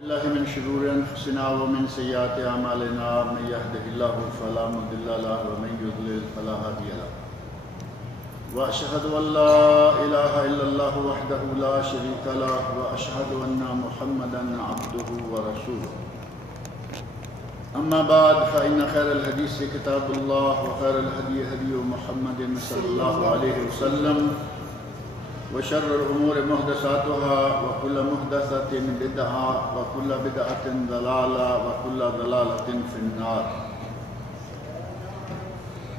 الله من شرور أنفسنا ومن سيئات أعمالنا من يهده الله فلا مضل له ومن يضلل فلا هادي له وأشهد أن لا إله إلا الله وحده لا شريك له وأشهد أن محمدا عبده ورسوله أما بعد فإن خير الحديث كتاب الله وخير الهدي هدي محمد صلى الله عليه وسلم وشر الأمور محدثاتها وكل محدثة بدعة وكل بدعة ضلالة وكل ضلالة في النار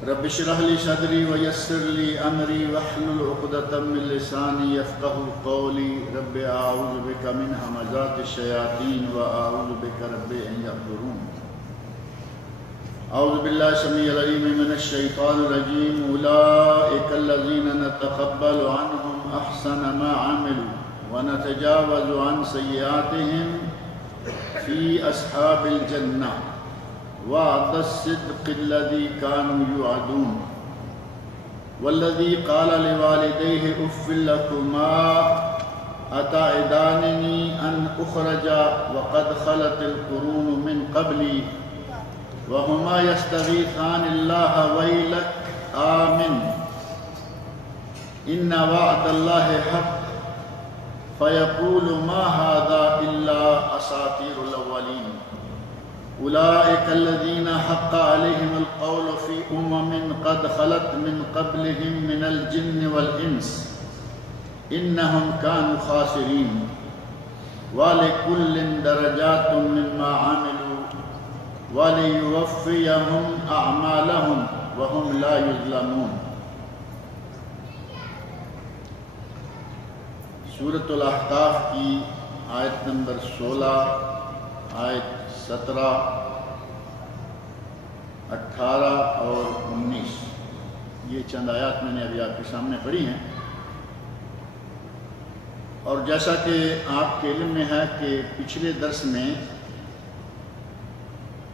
رب اشرح لي صدري ويسر لي أمري واحلل عقدة من لساني يفقهوا قولي رب أعوذ بك من همزات الشياطين وأعوذ بك رب أن يحضرون اعوذ باللہ السمیع العلیم من الشیطان الرجیم اولئک الذین نتقبل عنہم احسن ما عملوا ونتجاوز عن سیئاتهم فی اصحاب الجنہ وعد الصدق الذی كانوا يوعدون والذی قال لوالدیہ اف لکما اتعداننی ان اخرج وقد خلت القرون من قبلی وهما يستغيثان الله ويلك آمن إن وعد الله حق فيقول ما هذا إلا أساطير الأولين أولئك الذين حق عليهم القول في قد خلت من قبلهم من الجن والإنس إنهم كانوا خاسرين ولكل درجات مما عملوا وَلِيُوَفِّيَهُمْ أَعْمَالَهُمْ وَهُمْ لَا يُظْلَمُونَ سورۃ الاحقاف کی آیت نمبر 16 آیت 17 18 اور 19 یہ چند آیات میں نے ابھی آپ کے سامنے پڑھی ہیں، اور جیسا کہ آپ کے علم میں ہے کہ پچھلے درس میں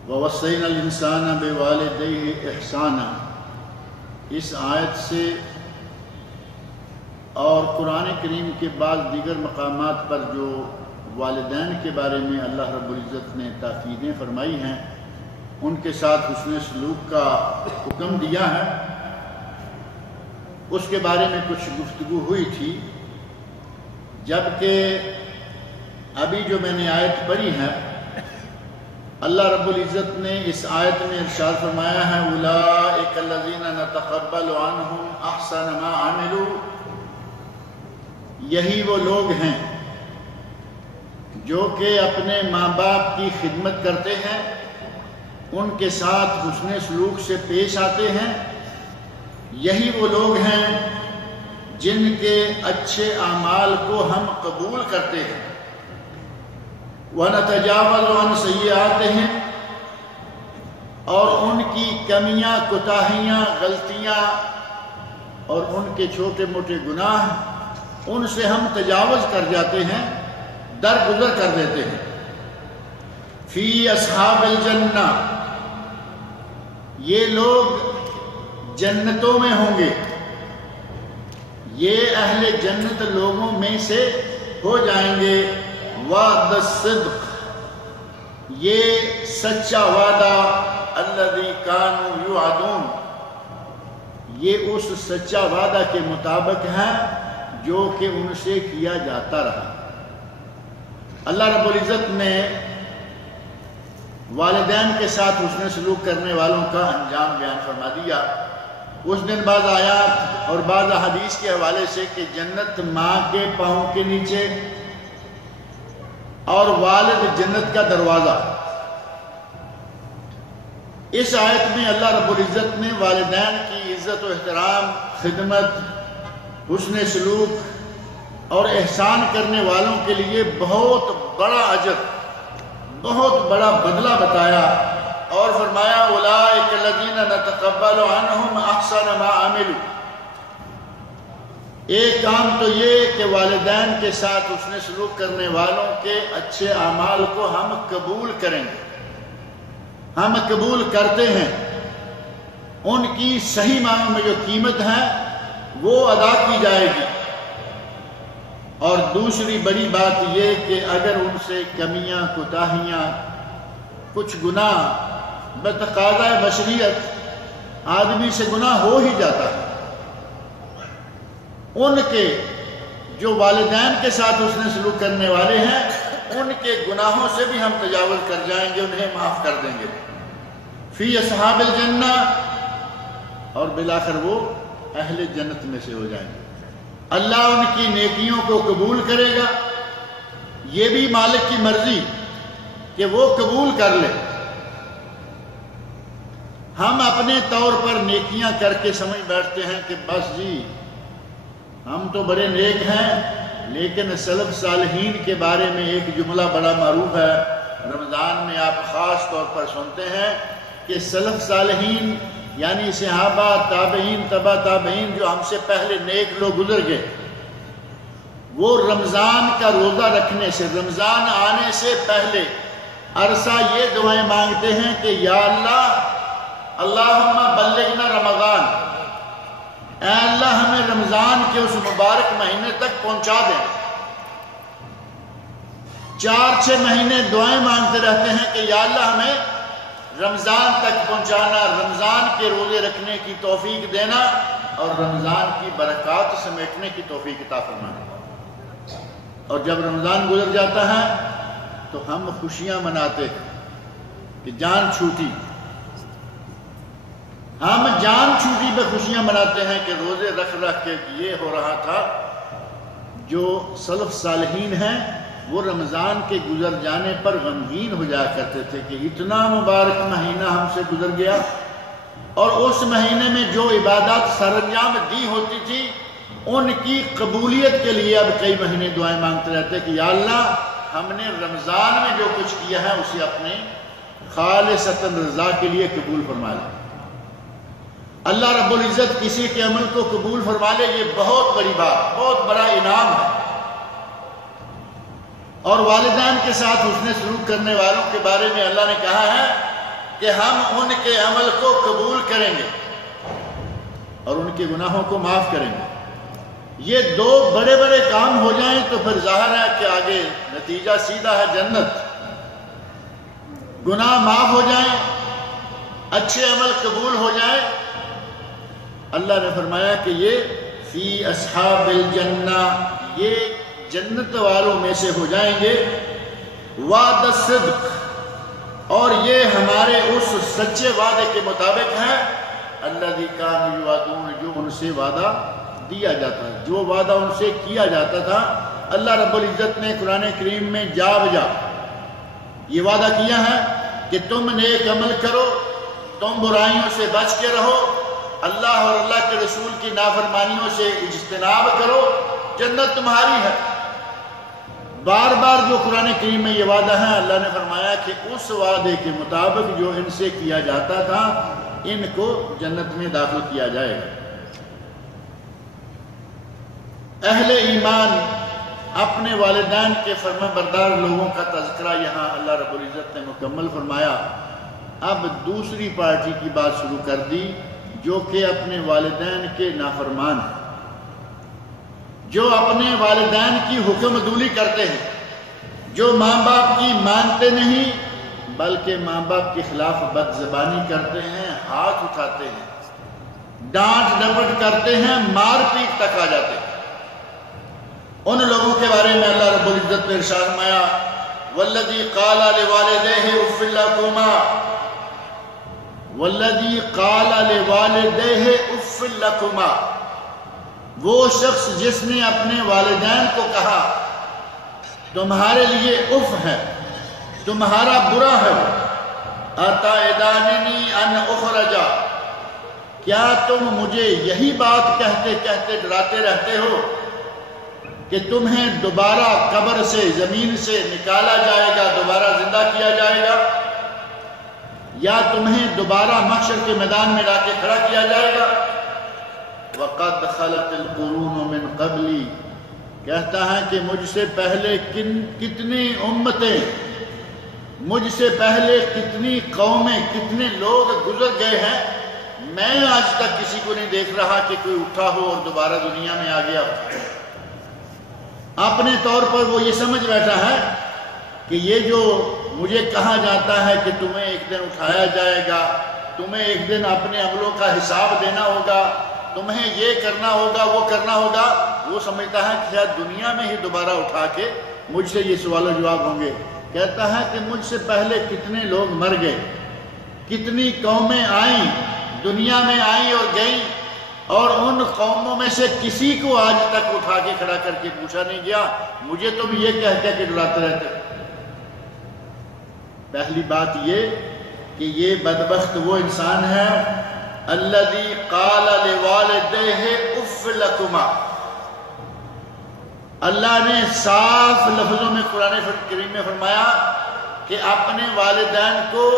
وَوَصَّيْنَا الْإِنسَانَ بِوَالِدَيْهِ إِحْسَانًا اس آیت سے اور قرآن کریم کے بعض دیگر مقامات پر جو والدین کے بارے میں اللہ رب العزت نے تاکیدیں فرمائی ہیں ان کے ساتھ حسن سلوک کا حکم دیا ہے، اس کے بارے میں کچھ گفتگو ہوئی تھی، جبکہ ابھی جو میں نے آیت پڑھی ہے اللہ رب العزت نے اس آیت میں ارشاد فرمایا ہے اولئک الذین نتقبل عنہم احسن ما عملوا، یہی وہ لوگ ہیں جو کہ اپنے ماں باپ کی خدمت کرتے ہیں، ان کے ساتھ حسن سلوک سے پیش آتے ہیں، یہی وہ لوگ ہیں جن کے اچھے اعمال کو ہم قبول کرتے ہیں، وَنَتَجَاوَزُ عَنْ سَيِّئَاتِهِمْ اور ان کی کمیاں کوتاہیاں غلطیاں اور ان کے چھوٹے موٹے گناہ ان سے ہم تجاوز کر جاتے ہیں، درگزر کر دیتے ہیں۔ فی اصحاب الجنہ یہ لوگ جنتوں میں ہوں گے، یہ اہل جنت لوگوں میں سے ہو جائیں گے۔ وعد الصدق یہ سچا وعدہ الذی کانوا یوعدون یہ اس سچا وعدہ کے مطابق ہے جو کہ ان سے کیا جاتا رہا۔ اللہ رب العزت نے والدین کے ساتھ حسن سلوک کرنے والوں کا انجام بیان فرما دیا۔ اس دن بعض آیات اور بعض حدیث کے حوالے سے کہ جنت ماں کے پاؤں کے نیچے اور والد جنت کا دروازہ، اس آیت میں اللہ رب العزت نے والدین کی عزت و احترام، خدمت، حسن سلوک اور احسان کرنے والوں کے لیے بہت بڑا اجر، بہت بڑا بدلہ بتایا، اور فرمایا اولئک الذین نتقبل عنہم احسن ما عملوا۔ ایک کام تو یہ کہ والدین کے ساتھ حسن سلوک کرنے والوں کے اچھے اعمال کو ہم قبول کریں گے، ہم قبول کرتے ہیں، ان کی صحیح معنوں میں جو قیمت ہے وہ ادا کی جائے گی۔ اور دوسری بڑی بات یہ کہ اگر ان سے کمیاں کوتاہیاں کچھ گناہ بتقاضۂ بشریت آدمی سے گناہ ہو ہی جاتا ہے، ان کے جو والدین کے ساتھ اس نے سلوک کرنے والے ہیں ان کے گناہوں سے بھی ہم تجاوز کر جائیں گے، انہیں معاف کر دیں گے۔ فی اصحاب الجنہ، اور بالآخر وہ اہل جنت میں سے ہو جائیں گے۔ اللہ ان کی نیکیوں کو قبول کرے گا، یہ بھی مالک کی مرضی کہ وہ قبول کر لے۔ ہم اپنے طور پر نیکیاں کر کے سمجھ بیٹھتے ہیں کہ بس جی ہم تو بڑے نیک ہیں، لیکن سلف صالحین کے بارے میں ایک جملہ بڑا معروف ہے، رمضان میں آپ خاص طور پر سنتے ہیں کہ سلف صالحین یعنی صحابہ، تابعین، تبع تابعین جو ہم سے پہلے نیک لوگ گزر گئے، وہ رمضان کا روزہ رکھنے سے، رمضان آنے سے پہلے عرصہ یہ دعائیں مانگتے ہیں کہ یا اللہ اللہم بلغنا رمضان، اے اللہ ہمیں رمضان کے اس مبارک مہینے تک پہنچا دیں۔ 4-6 مہینے دعائیں مانگتے رہتے ہیں کہ یا اللہ ہمیں رمضان تک پہنچانا، رمضان کے روزے رکھنے کی توفیق دینا اور رمضان کی برکات سمیٹنے کی توفیق عطا فرمانا۔ اور جب رمضان گزر جاتا ہے تو ہم خوشیاں مناتے ہیں کہ جان چھوٹی، ہم جان چھوٹی پہ خوشیاں مناتے ہیں کہ روزے رکھ رکھ کے یہ ہو رہا تھا۔ جو سلف صالحین ہیں وہ رمضان کے گزر جانے پر غمگین ہو جایا کرتے تھے کہ اتنا مبارک مہینہ ہم سے گزر گیا، اور اس مہینے میں جو عبادات سر انجام دی ہوتی تھی ان کی قبولیت کے لیے اب کئی مہینے دعائیں مانگتے رہتے کہ یا اللہ ہم نے رمضان میں جو کچھ کیا ہے اسے اپنے خالصتاً رضا کے لیے قبول فرما لے۔ اللہ رب العزت کسی کے عمل کو قبول فرما لے، یہ بہت بڑی بات، بہت بڑا انعام ہے۔ اور والدین کے ساتھ حسن سلوک کرنے والوں کے بارے میں اللہ نے کہا ہے کہ ہم ان کے عمل کو قبول کریں گے اور ان کے گناہوں کو معاف کریں گے۔ یہ دو بڑے بڑے کام ہو جائیں تو پھر ظاہر ہے کہ آگے نتیجہ سیدھا ہے جنت۔ گناہ معاف ہو جائیں، اچھے عمل قبول ہو جائیں، اللہ نے فرمایا کہ یہ فی اصحاب الجنہ، یہ جنت والوں میں سے ہو جائیں گے۔ وعد الصدق، اور یہ ہمارے اس سچے وعدے کے مطابق ہے الذی کانوا یوعدون، جو ان سے وعدہ دیا جاتا ہے، جو وعدہ ان سے کیا جاتا تھا۔ اللہ رب العزت نے قرآن کریم میں جا بجا یہ وعدہ کیا ہے کہ تم نیک عمل کرو، تم برائیوں سے بچ کے رہو، اللہ اور اللہ کے رسول کی نافرمانیوں سے اجتناب کرو، جنت تمہاری ہے۔ بار بار جو قرآن کریم میں یہ وعدہ ہے، اللہ نے فرمایا کہ اس وعدے کے مطابق جو ان سے کیا جاتا تھا ان کو جنت میں داخل کیا جائے گا۔ اہل ایمان اپنے والدین کے فرما بردار لوگوں کا تذکرہ یہاں اللہ رب العزت نے مکمل فرمایا۔ اب دوسری پارٹی کی بات شروع کر دی جو کہ اپنے والدین کے نافرمان ہیں، جو اپنے والدین کی حکم دولی کرتے ہیں، جو ماں باپ کی مانتے نہیں بلکہ ماں باپ کے خلاف بد زبانی کرتے ہیں، ہاتھ اٹھاتے ہیں، ڈانٹ ڈپٹ کرتے ہیں، مار پیٹ تک آ جاتے ہیں۔ ان لوگوں کے بارے میں اللہ رب العزت نے ارشاد فرمایا والذی قال لوالدیہ اف لکما، والذی قال لوالدیہ اف لکما، وہ شخص جس نے اپنے والدین کو کہا تمہارے لیے اف ہے، تمہارا برا ہے، اتعداننی ان اخرجا، کیا تم مجھے یہی بات کہتے کہتے ڈراتے رہتے ہو کہ تمہیں دوبارہ قبر سے، زمین سے نکالا جائے گا، دوبارہ زندہ کیا جائے گا، یا تمہیں دوبارہ محشر کے میدان میں لا کے کھڑا کیا جائے گا؟ وَقَدْ خَلَتِ الْقُرُونُ مِنْ قَبْلِي، کہتا ہے کہ مجھ سے پہلے کتنی امتیں، مجھ سے پہلے کتنی قومیں، کتنے لوگ گزر گئے ہیں، میں آج تک کسی کو نہیں دیکھ رہا کہ کوئی اٹھا ہو اور دوبارہ دنیا میں آ گیا۔ اپنے طور پر وہ یہ سمجھ بیٹھا ہے کہ یہ جو مجھے کہا جاتا ہے کہ تمہیں ایک دن اٹھایا جائے گا، تمہیں ایک دن اپنے عملوں کا حساب دینا ہوگا، تمہیں یہ کرنا ہوگا وہ کرنا ہوگا، وہ سمجھتا ہے کہ شاید دنیا میں ہی دوبارہ اٹھا کے مجھ سے یہ سوال و جواب ہوں گے۔ کہتا ہے کہ مجھ سے پہلے کتنے لوگ مر گئے، کتنی قومیں آئیں، دنیا میں آئیں اور گئیں، اور ان قوموں میں سے کسی کو آج تک اٹھا کے کھڑا کر کے پوچھا نہیں گیا، مجھے تو بھی یہ کہہ کے ڈراتے رہتے۔ پہلی بات یہ کہ یہ بدبخت وہ انسان ہے الذی قال لوالدیہ اف لکما، اللہ نے صاف لفظوں میں قرآن کریم میں فرمایا کہ اپنے والدین کو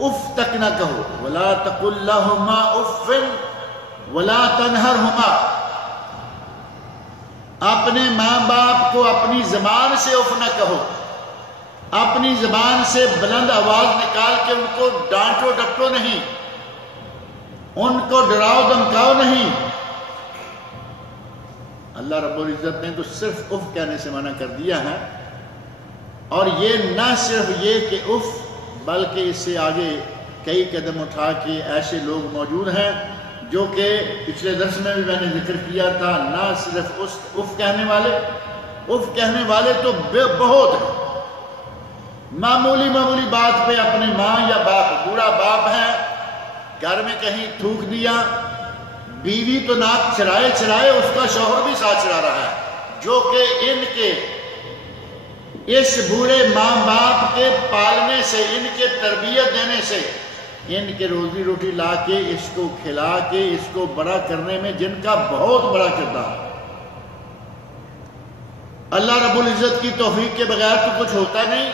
اف تک نہ کہو، ولا تقل لہما اف ولا تنہرہما، اپنے ماں باپ کو اپنی زبان سے اف نہ کہو، اپنی زبان سے بلند آواز نکال کے ان کو ڈانٹو ڈپٹو نہیں، ان کو ڈراؤ دھمکاؤ نہیں۔ اللہ رب العزت نے تو صرف اف کہنے سے منع کر دیا ہے، اور یہ نہ صرف یہ کہ اف، بلکہ اس سے آگے کئی قدم اٹھا کے ایسے لوگ موجود ہیں جو کہ پچھلے درس میں بھی میں نے ذکر کیا تھا، نہ صرف اف کہنے والے تو بہت ہیں، معمولی بات پہ اپنے ماں یا باپ، بوڑھا باپ ہے، گھر میں کہیں تھوک دیا، بیوی تو ناک چرائے اس کا شوہر بھی ساتھ چڑھا رہا ہے، جو کہ ان کے اس بوڑھے ماں باپ کے پالنے سے، ان کے تربیت دینے سے، ان کے روزی روٹی لا کے اس کو کھلا کے اس کو بڑا کرنے میں جن کا بہت بڑا کردار۔ اللہ رب العزت کی توفیق کے بغیر تو کچھ ہوتا نہیں،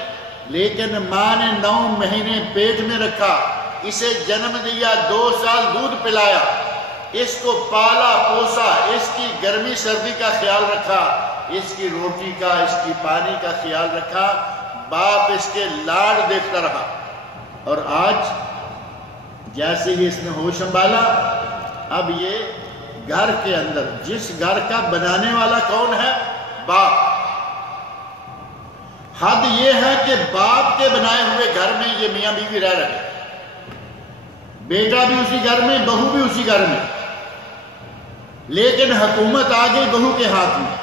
لیکن ماں نے 9 مہینے پیٹ میں رکھا، اسے جنم دیا، 2 سال دودھ پلایا، اس کو پالا پوسا، اس کی گرمی سردی کا خیال رکھا، اس کی روٹی کا، اس کی پانی کا خیال رکھا، باپ اس کے لاڈ دیکھتا رہا، اور آج جیسے ہی اس نے ہوش سنبھالا، اب یہ گھر کے اندر، جس گھر کا بنانے والا کون ہے؟ باپ۔ حد یہ ہے کہ باپ کے بنائے ہوئے گھر میں یہ میاں بیوی رہ رہے، بیٹا بھی اسی گھر میں، بہو بھی اسی گھر میں، لیکن حکومت آ گئی بہو کے ہاتھ میں۔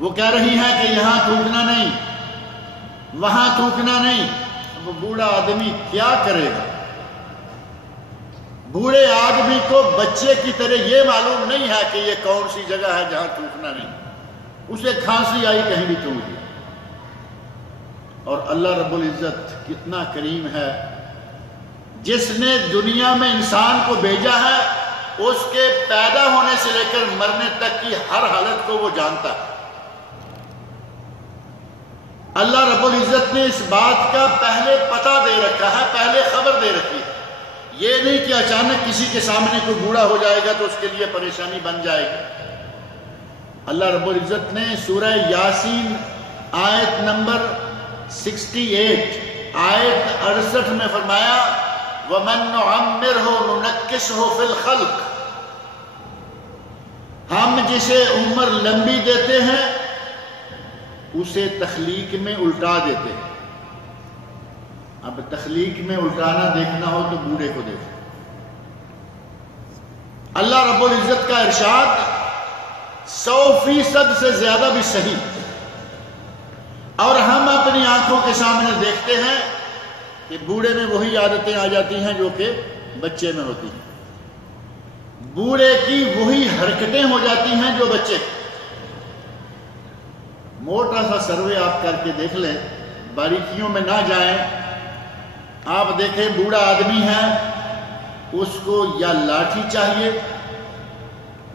وہ کہہ رہی ہے کہ یہاں تھوکنا نہیں، وہاں تھوکنا نہیں۔ وہ بوڑھا آدمی کیا کرے گا؟ بوڑھے آدمی کو بچے کی طرح یہ معلوم نہیں ہے کہ یہ کون سی جگہ ہے جہاں تھوکنا نہیں، اسے کھانسی آئی کہیں بھی تھوک دیا۔ اور اللہ رب العزت کتنا کریم ہے، جس نے دنیا میں انسان کو بھیجا ہے، اس کے پیدا ہونے سے لے کر مرنے تک کی ہر حالت کو وہ جانتا ہے۔ اللہ رب العزت نے اس بات کا پہلے پتہ دے رکھا ہے، پہلے خبر دے رکھی ہے۔ یہ نہیں کہ اچانک کسی کے سامنے کوئی بوڑھا ہو جائے گا تو اس کے لیے پریشانی بن جائے گی۔ اللہ رب العزت نے سورہ یاسین آیت نمبر 68 آیت 68 میں فرمایا وَمَن نُعَمِّرْهُ نُنَكِّسْهُ فِي الْخَلْقِ، ہم جسے عمر لمبی دیتے ہیں اسے تخلیق میں الٹا دیتے ہیں۔ اب تخلیق میں الٹانا دیکھنا ہو تو بوڑھے کو دیکھیں۔ اللہ رب العزت کا ارشاد 100% سے زیادہ بھی صحیح، اور ہم اپنی آنکھوں کے سامنے دیکھتے ہیں کہ بوڑھے میں وہی عادتیں آ جاتی ہیں جو کہ بچے میں ہوتی ہیں، بوڑھے کی وہی حرکتیں ہو جاتی ہیں جو بچے۔ موٹا سا سروے آپ کر کے دیکھ لیں، باریکیوں میں نہ جائیں۔ آپ دیکھیں بوڑھا آدمی ہے، اس کو یا لاٹھی چاہیے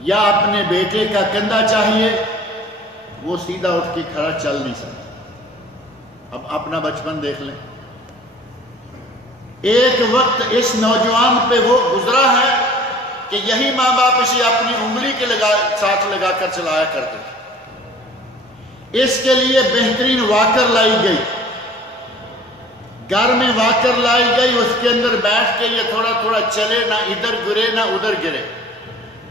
یا اپنے بیٹے کا کندھا چاہیے، وہ سیدھا اٹھ کے کھڑا چل نہیں سکتا۔ اب اپنا بچپن دیکھ لیں، ایک وقت اس نوجوان پہ وہ گزرا ہے کہ یہی ماں باپ اسے اپنی انگلی کے ساتھ لگا کر چلایا کرتے تھے۔ اس کے لیے بہترین واکر لائی گئی، گھر میں واکر لائی گئی، اس کے اندر بیٹھ کے یہ تھوڑا تھوڑا چلے، نہ ادھر گرے نہ ادھر گرے،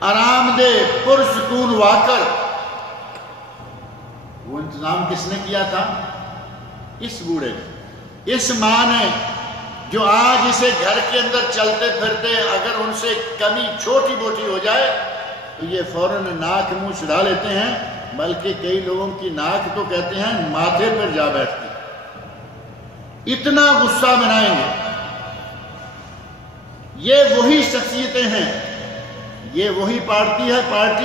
آرام دہ پرسکون واکر۔ وہ انتظام کس نے کیا تھا؟ اس بوڑھے نے، اس ماں نے، جو آج اسے گھر کے اندر چلتے پھرتے اگر ان سے کمی چھوٹی موٹی ہو جائے تو یہ فوراً ناک منہ چڑھا لیتے ہیں، بلکہ کئی لوگوں کی ناک تو کہتے ہیں ماتھے پر جا بیٹھتی، اتنا غصہ منائیں گے۔ یہ وہی شخصیتیں ہیں، یہ وہی پارٹی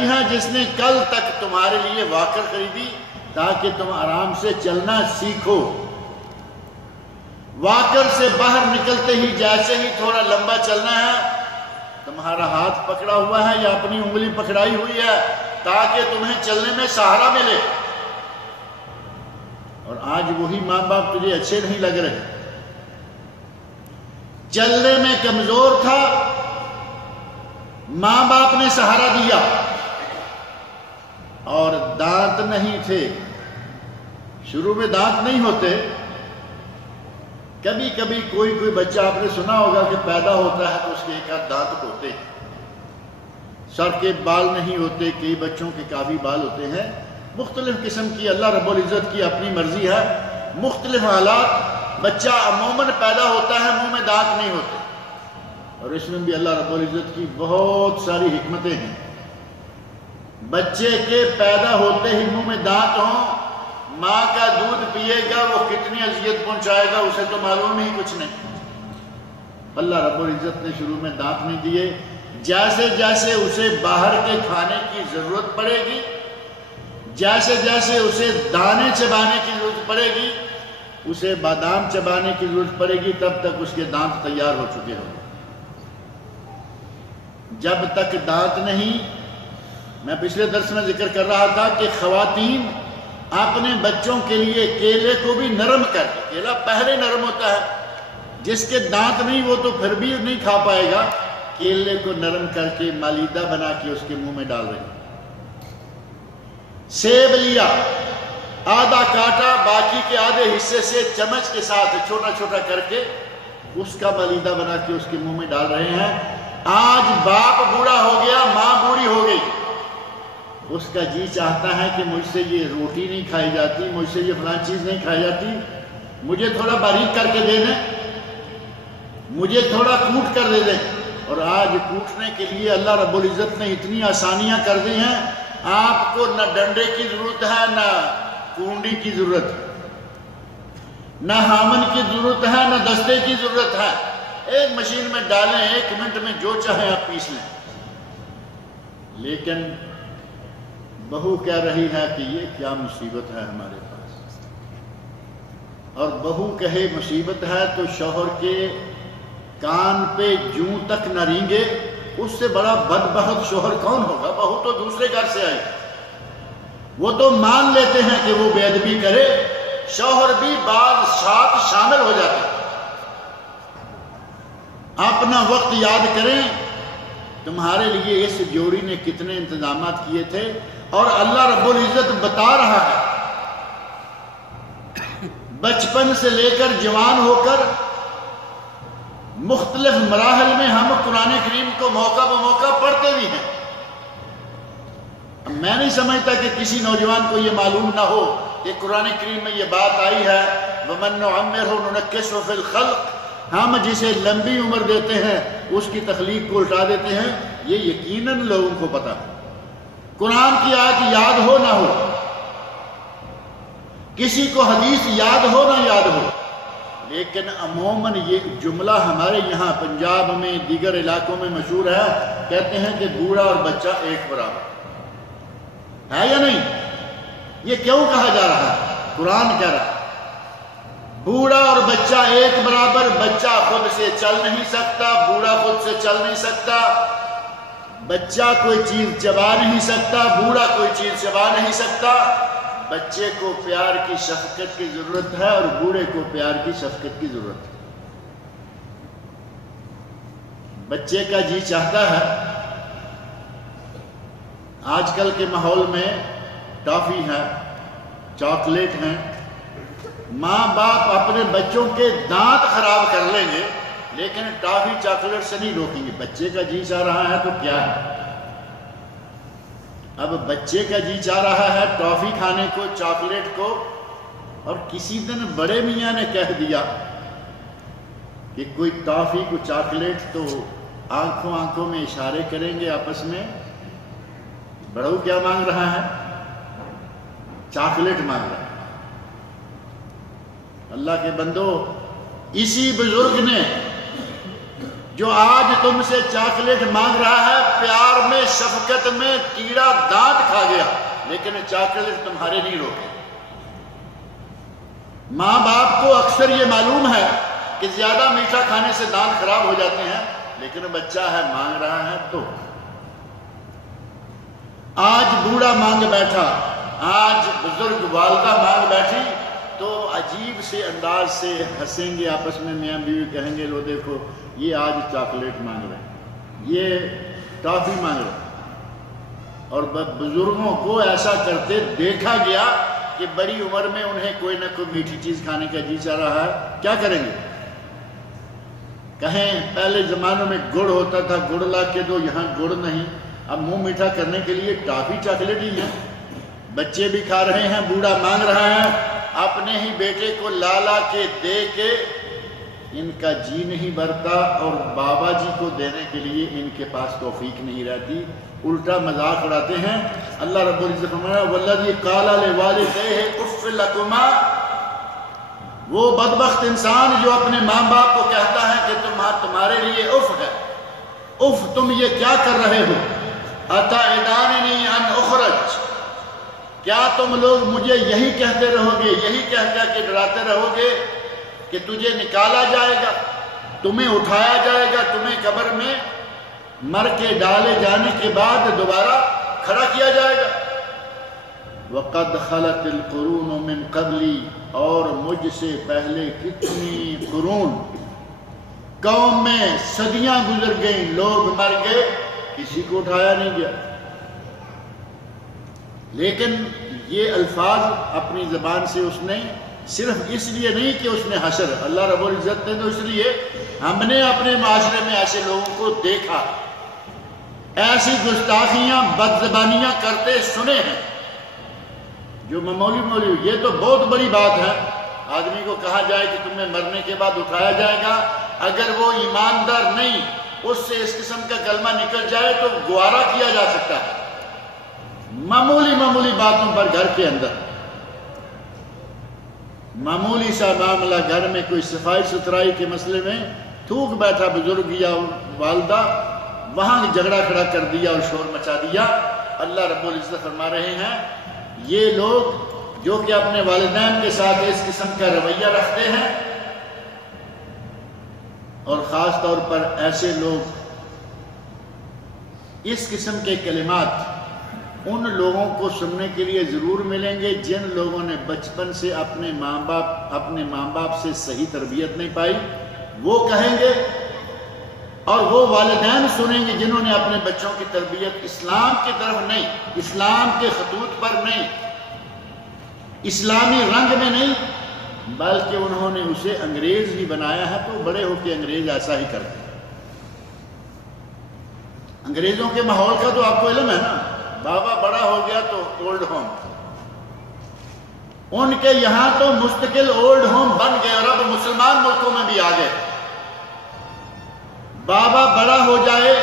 ہے جس نے کل تک تمہارے لیے واکر خریدی تاکہ تم آرام سے چلنا سیکھو۔ واکر سے باہر نکلتے ہی جیسے ہی تھوڑا لمبا چلنا ہے، تمہارا ہاتھ پکڑا ہوا ہے یا اپنی انگلی پکڑائی ہوئی ہے تاکہ تمہیں چلنے میں سہارا ملے۔ اور آج وہی ماں باپ تجھے اچھے نہیں لگ رہے، چلنے میں کمزور تھا، ماں باپ نے سہارا دیا، اور دانت نہیں تھے، شروع میں دانت نہیں ہوتے۔ کبھی کبھی کوئی بچہ آپ نے سنا ہوگا کہ پیدا ہوتا ہے تو اس کے ایک آدھ دانت ہوتے ہیں، سر کے بال نہیں ہوتے، کئی بچوں کے کافی بال ہوتے ہیں، مختلف قسم کی اللہ رب العزت کی اپنی مرضی ہے، مختلف حالات۔ بچہ عموماً پیدا ہوتا ہے منہ میں دانت نہیں ہوتے، اور اس میں بھی اللہ رب العزت کی بہت ساری حکمتیں ہیں۔ بچے کے پیدا ہوتے ہی منہ میں دانت ہوں، ماں کا دودھ پیے گا وہ کتنی اذیت پہنچائے گا اسے تو معلوم ہی کچھ نہیں۔ اللہ رب العزت نے شروع میں دانت نہیں دیے، جیسے جیسے اسے باہر کے کھانے کی ضرورت پڑے گی، جیسے جیسے اسے دانے چبانے کی ضرورت پڑے گی، اسے بادام چبانے کی ضرورت پڑے گی، تب تک اس کے دانت تیار ہو چکے ہوں۔ جب تک دانت نہیں، میں پچھلے درس میں ذکر کر رہا تھا کہ خواتین اپنے بچوں کے لیے کیلے کو بھی نرم کر، کیلا پہلے نرم ہوتا ہے، جس کے دانت نہیں وہ تو پھر بھی نہیں کھا پائے گا، کیلے کو نرم کر کے مالیدہ بنا کے اس کے منہ میں ڈال رہے ہیں۔ سیب لیا، آدھا کاٹا، باقی کے آدھے حصے سے چمچ کے ساتھ چھوٹا چھوٹا کر کے اس کا مالیدہ بنا کے اس کے منہ میں ڈال رہے ہیں۔ آج باپ بوڑھا ہو گیا، ماں بوڑھی ہو گئی، اس کا جی چاہتا ہے کہ مجھ سے یہ روٹی نہیں کھائی جاتی، مجھ سے یہ فلاں چیز نہیں کھائی جاتی، مجھے تھوڑا باریک کر کے دے دیں، مجھے تھوڑا کوٹ کر دے دیں۔ اور آج کوٹنے کے لیے اللہ رب العزت نے اتنی آسانیاں کر دی ہیں، آپ کو نہ ڈنڈے کی ضرورت ہے، نہ کونڈی کی ضرورت ہے، نہ ہامن کی ضرورت ہے، نہ دستے کی ضرورت ہے، ایک مشین میں ڈالیں، 1 منٹ میں جو چاہیں آپ پیس لیں۔ لیکن بہو کہہ رہی ہے کہ یہ کیا مصیبت ہے ہمارے پاس، اور بہو کہے مصیبت ہے تو شوہر کے کان پہ جوں تک نہ رینگے، اس سے بڑا بدبخت شوہر کون ہوگا؟ بہو تو دوسرے گھر سے آئی، وہ تو مان لیتے ہیں کہ وہ بے ادبی کرے، شوہر بھی بعض ساتھ شامل ہو جاتے ہیں۔ اپنا وقت یاد کریں، تمہارے لیے اس جوڑی نے کتنے انتظامات کیے تھے، اور اللہ رب العزت بتا رہا ہے بچپن سے لے کر جوان ہو کر مختلف مراحل میں ہم قرآن کریم کو موقع بموقع پڑھتے بھی ہیں۔ میں نہیں سمجھتا کہ کسی نوجوان کو یہ معلوم نہ ہو کہ قرآن کریم میں یہ بات آئی ہے وَمَن نُعَمِّرْهُ نُنَكِّسْهُ فِي الْخَلْقِ، ہم جسے لمبی عمر دیتے ہیں اس کی تخلیق کو الٹا دیتے ہیں۔ یہ یقیناً لوگوں کو پتا ہے، قرآن کی آیت یاد ہو نہ ہو، کسی کو حدیث یاد ہو نہ یاد ہو، لیکن عموماً یہ جملہ ہمارے یہاں پنجاب میں دیگر علاقوں میں مشہور ہے، کہتے ہیں کہ بوڑھا اور بچہ ایک برابر ہے یا نہیں؟ یہ کیوں کہا جا رہا ہے؟ قرآن کہہ رہا ہے بوڑھا اور بچہ ایک برابر، بچہ خود سے چل نہیں سکتا، بوڑھا خود سے چل نہیں سکتا، بچہ کوئی چیز چبا نہیں سکتا، بوڑھا کوئی چیز چبا نہیں سکتا۔ بچے کو پیار کی شفقت کی ضرورت ہے اور بوڑھے کو پیار کی شفقت کی ضرورت ہے۔ بچے کا جی چاہتا ہے، آج کل کے ماحول میں ٹافی ہے، چاکلیٹ ہیں، ماں باپ اپنے بچوں کے دانت خراب کر لیں گے لیکن ٹافی چاکلیٹ سے نہیں روکیں گے۔ بچے کا جی چاہ رہا ہے تو کیا ہے؟ اب بچے کا جی چاہ رہا ہے ٹافی کھانے کو، چاکلیٹ کو، اور کسی دن بڑے میاں نے کہہ دیا کہ کوئی ٹافی کو چاکلیٹ، تو آنکھوں میں اشارے کریں گے آپس میں، بڑو کیا مانگ رہا ہے؟ چاکلیٹ مانگ رہا ہے۔ اللہ کے بندو، اسی بزرگ نے جو آج تم سے چاکلیٹ مانگ رہا ہے، پیار میں، شفقت میں کیڑا دانت کھا گیا، لیکن چاکلیٹ تمہارے نہیں روکے۔ ماں باپ کو اکثر یہ معلوم ہے کہ زیادہ میٹھا کھانے سے دانت خراب ہو جاتے ہیں، لیکن بچہ ہے مانگ رہا ہے تو۔ آج بوڑھا مانگ بیٹھا، آج بزرگ والدہ مانگ بیٹھی، تو عجیب سے انداز سے ہنسیں گے آپس میں، میاں بیوی کہیں گے لو دیکھو یہ آج چاکلیٹ مانگ رہے ہیں، یہ ٹافی مانگ رہے ہیں۔ اور بزرگوں کو ایسا کرتے دیکھا گیا کہ بڑی عمر میں انہیں کوئی نہ کوئی میٹھی چیز کھانے کا جی چاہ رہا ہے، کیا کریں گے؟ کہیں پہلے زمانوں میں گڑ ہوتا تھا، گڑ لا کے دو، یہاں گڑ نہیں، اب منہ میٹھا کرنے کے لیے ٹافی چاکلیٹ ہی ہے۔ بچے بھی کھا رہے ہیں، بوڑھا مانگ رہا ہے، اپنے ہی بیٹے کو لا لا کے دے کے ان کا جی نہیں بھرتا، اور بابا جی کو دینے کے لیے ان کے پاس توفیق نہیں رہتی، الٹا مذاق اڑاتے ہیں۔ اللہ رب العزت فرمایا والذی قال لوالدیہ اف لکما، وہ بدبخت انسان جو اپنے ماں باپ کو کہتا ہے کہ تمہارے لیے اف ہے، اف تم یہ کیا کر رہے ہو، اتعداننی ان اخرج، کیا تم لوگ مجھے یہی کہتے رہو گے، یہی کہہ کے ڈراتے رہو گے کہ تجھے نکالا جائے گا، تمہیں اٹھایا جائے گا، تمہیں قبر میں مر کے ڈالے جانے کے بعد دوبارہ کھڑا کیا جائے گا۔ وَقَدْ خَلَتِ الْقُرُونُ مِنْ قَبْلِي، اور مجھ سے پہلے کتنی قرون، قوم میں صدیاں گزر گئیں، لوگ مر گئے، کسی کو اٹھایا نہیں گیا۔ لیکن یہ الفاظ اپنی زبان سے اس نے صرف اس لیے نہیں کہ اس نے حشر، اللہ رب العزت نے تو اس لیے ہم نے اپنے معاشرے میں ایسے لوگوں کو دیکھا، ایسی گستاخیاں بدزبانیاں کرتے سنے ہیں جو معمولی، یہ تو بہت بڑی بات ہے۔ آدمی کو کہا جائے کہ تمہیں مرنے کے بعد اٹھایا جائے گا، اگر وہ ایماندار نہیں، اس سے اس قسم کا کلمہ نکل جائے تو گوارا کیا جا سکتا ہے۔ معمولی باتوں پر گھر کے اندر معمولی سا معاملہ، گھر میں کوئی صفائی ستھرائی کے مسئلے میں تھوک بیٹھا بزرگ یا والدہ، وہاں جھگڑا کھڑا کر دیا اور شور مچا دیا۔ اللہ رب العزت فرما رہے ہیں یہ لوگ جو کہ اپنے والدین کے ساتھ اس قسم کا رویہ رکھتے ہیں، اور خاص طور پر ایسے لوگ اس قسم کے کلمات ان لوگوں کو سننے کے لیے ضرور ملیں گے جن لوگوں نے بچپن سے اپنے ماں باپ سے صحیح تربیت نہیں پائی، وہ کہیں گے، اور وہ والدین سنیں گے جنہوں نے اپنے بچوں کی تربیت اسلام کی طرف نہیں، اسلام کے خطوط پر نہیں، اسلامی رنگ میں نہیں، بلکہ انہوں نے اسے انگریز ہی بنایا ہے، تو بڑے ہو کے انگریز ایسا ہی کرتے ہیں۔ انگریزوں کے ماحول کا تو آپ کو علم ہے نا، بابا بڑا ہو گیا تو اولڈ ہوم، ان کے یہاں تو مستقل اولڈ ہوم بن گئے، اور اب مسلمان ملکوں میں بھی آ گئے۔ بابا بڑا ہو جائے،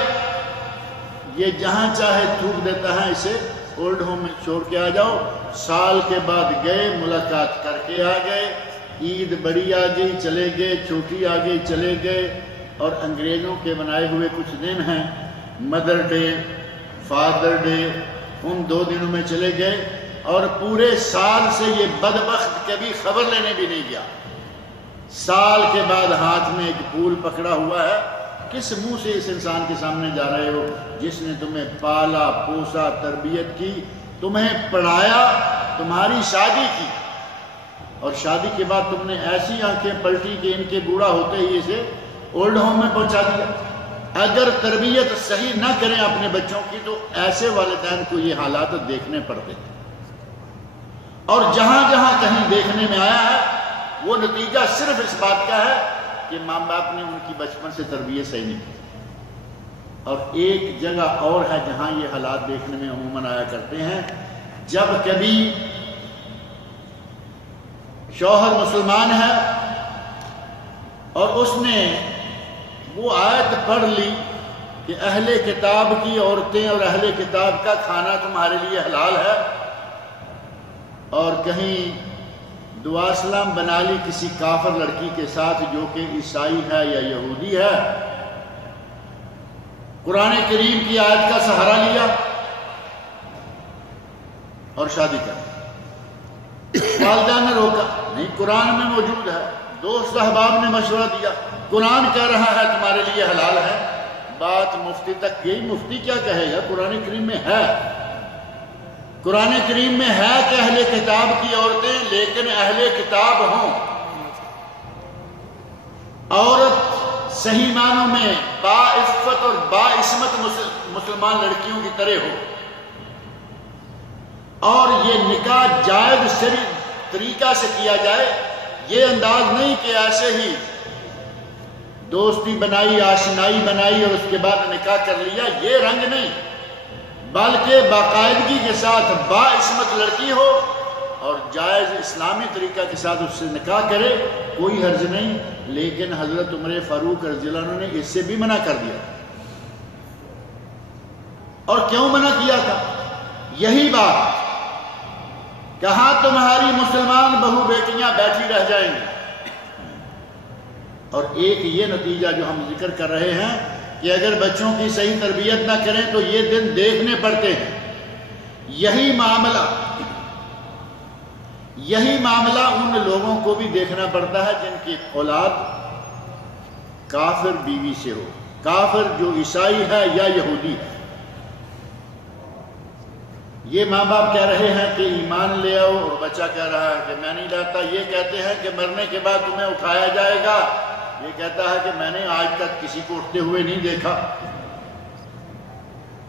یہ جہاں چاہے تھوک دیتا ہے، اسے اولڈ ہوم میں چھوڑ کے آ جاؤ، سال کے بعد گئے، ملاقات کر کے آ گئے، عید بڑی آ گئی چلے گئے، چھوٹی آ گئی چلے گئے، اور انگریزوں کے بنائے ہوئے کچھ دن ہیں، مدر ڈے، فادر ڈے، ان 2 دنوں میں چلے گئے، اور پورے سال سے یہ بدبخت کبھی خبر لینے بھی نہیں گیا۔ سال کے بعد ہاتھ میں ایک پھول پکڑا ہوا ہے، کس منہ سے اس انسان کے سامنے جا رہے ہو جس نے تمہیں پالا پوسا، تربیت کی، تمہیں پڑھایا، تمہاری شادی کی، اور شادی کے بعد تم نے ایسی آنکھیں پلٹی کہ ان کے بوڑھا ہوتے ہی اسے اولڈ ہوم میں پہنچا دیا۔ اگر تربیت صحیح نہ کریں اپنے بچوں کی تو ایسے والدین کو یہ حالات دیکھنے پڑتے ہیں، اور جہاں جہاں کہیں دیکھنے میں آیا ہے وہ نتیجہ صرف اس بات کا ہے کہ ماں باپ نے ان کی بچپن سے تربیت صحیح نہیں کی۔ اور ایک جگہ اور ہے جہاں یہ حالات دیکھنے میں عموماً آیا کرتے ہیں، جب کبھی شوہر مسلمان ہے اور اس نے وہ آیت پڑھ لی کہ اہل کتاب کی عورتیں اور اہل کتاب کا کھانا تمہارے لیے حلال ہے، اور کہیں دعا سلام بنا لی کسی کافر لڑکی کے ساتھ جو کہ عیسائی ہے یا یہودی ہے، قرآن کریم کی آیت کا سہارا لیا اور شادی کر، والدین نے روکا نہیں، قرآن میں موجود ہے، دوست احباب نے مشورہ دیا، قرآن کہہ رہا ہے تمہارے لیے حلال ہے، بات مفتی تک گئی، مفتی کیا کہے گا، قرآن کریم میں ہے، قرآن کریم میں ہے کہ اہل کتاب کی عورتیں، لیکن اہل کتاب ہوں، عورت صحیح معنوں میں باعفت اور باعصمت مسلمان لڑکیوں کی طرح ہو، اور یہ نکاح جائز شرعی طریقہ سے کیا جائے، یہ انداز نہیں کہ ایسے ہی دوستی بنائی، آشنائی بنائی اور اس کے بعد نکاح کر لیا، یہ رنگ نہیں، بلکہ باقاعدگی کے ساتھ باعصمت لڑکی ہو اور جائز اسلامی طریقہ کے ساتھ اس سے نکاح کرے، کوئی حرج نہیں، لیکن حضرت عمر فاروق رضی اللہ عنہ نے اس سے بھی منع کر دیا، اور کیوں منع کیا تھا؟ یہی بات، کہاں تمہاری مسلمان بہو بیٹیاں بیٹھی رہ جائیں گی، اور ایک یہ نتیجہ جو ہم ذکر کر رہے ہیں کہ اگر بچوں کی صحیح تربیت نہ کریں تو یہ دن دیکھنے پڑتے ہیں، یہی معاملہ ان لوگوں کو بھی دیکھنا پڑتا ہے جن کی اولاد کافر بیوی سے ہو، کافر جو عیسائی ہے یا یہودی ہے، یہ ماں باپ کہہ رہے ہیں کہ ایمان لے آؤ اور بچہ کہہ رہا ہے کہ میں نہیں لاتا، یہ کہتے ہیں کہ مرنے کے بعد تمہیں اٹھایا جائے گا، یہ کہتا ہے کہ میں نے آج تک کسی کو اٹھتے ہوئے نہیں دیکھا،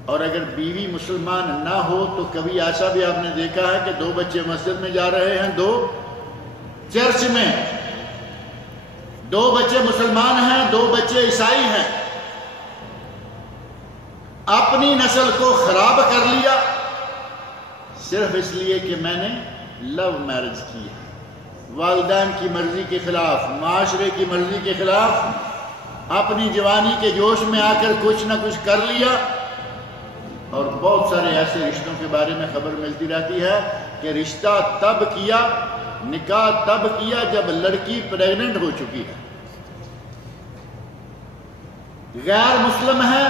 اور اگر بیوی مسلمان نہ ہو تو کبھی ایسا بھی آپ نے دیکھا ہے کہ 2 بچے مسجد میں جا رہے ہیں، 2 چرچ میں، 2 بچے مسلمان ہیں، 2 بچے عیسائی ہیں، اپنی نسل کو خراب کر لیا صرف اس لیے کہ میں نے لو میرج کی ہے، والدین کی مرضی کے خلاف، معاشرے کی مرضی کے خلاف، اپنی جوانی کے جوش میں آ کر کچھ نہ کچھ کر لیا، اور بہت سارے ایسے رشتوں کے بارے میں خبر ملتی رہتی ہے کہ رشتہ تب کیا، نکاح تب کیا جب لڑکی پریگننٹ ہو چکی ہے، غیر مسلم ہے،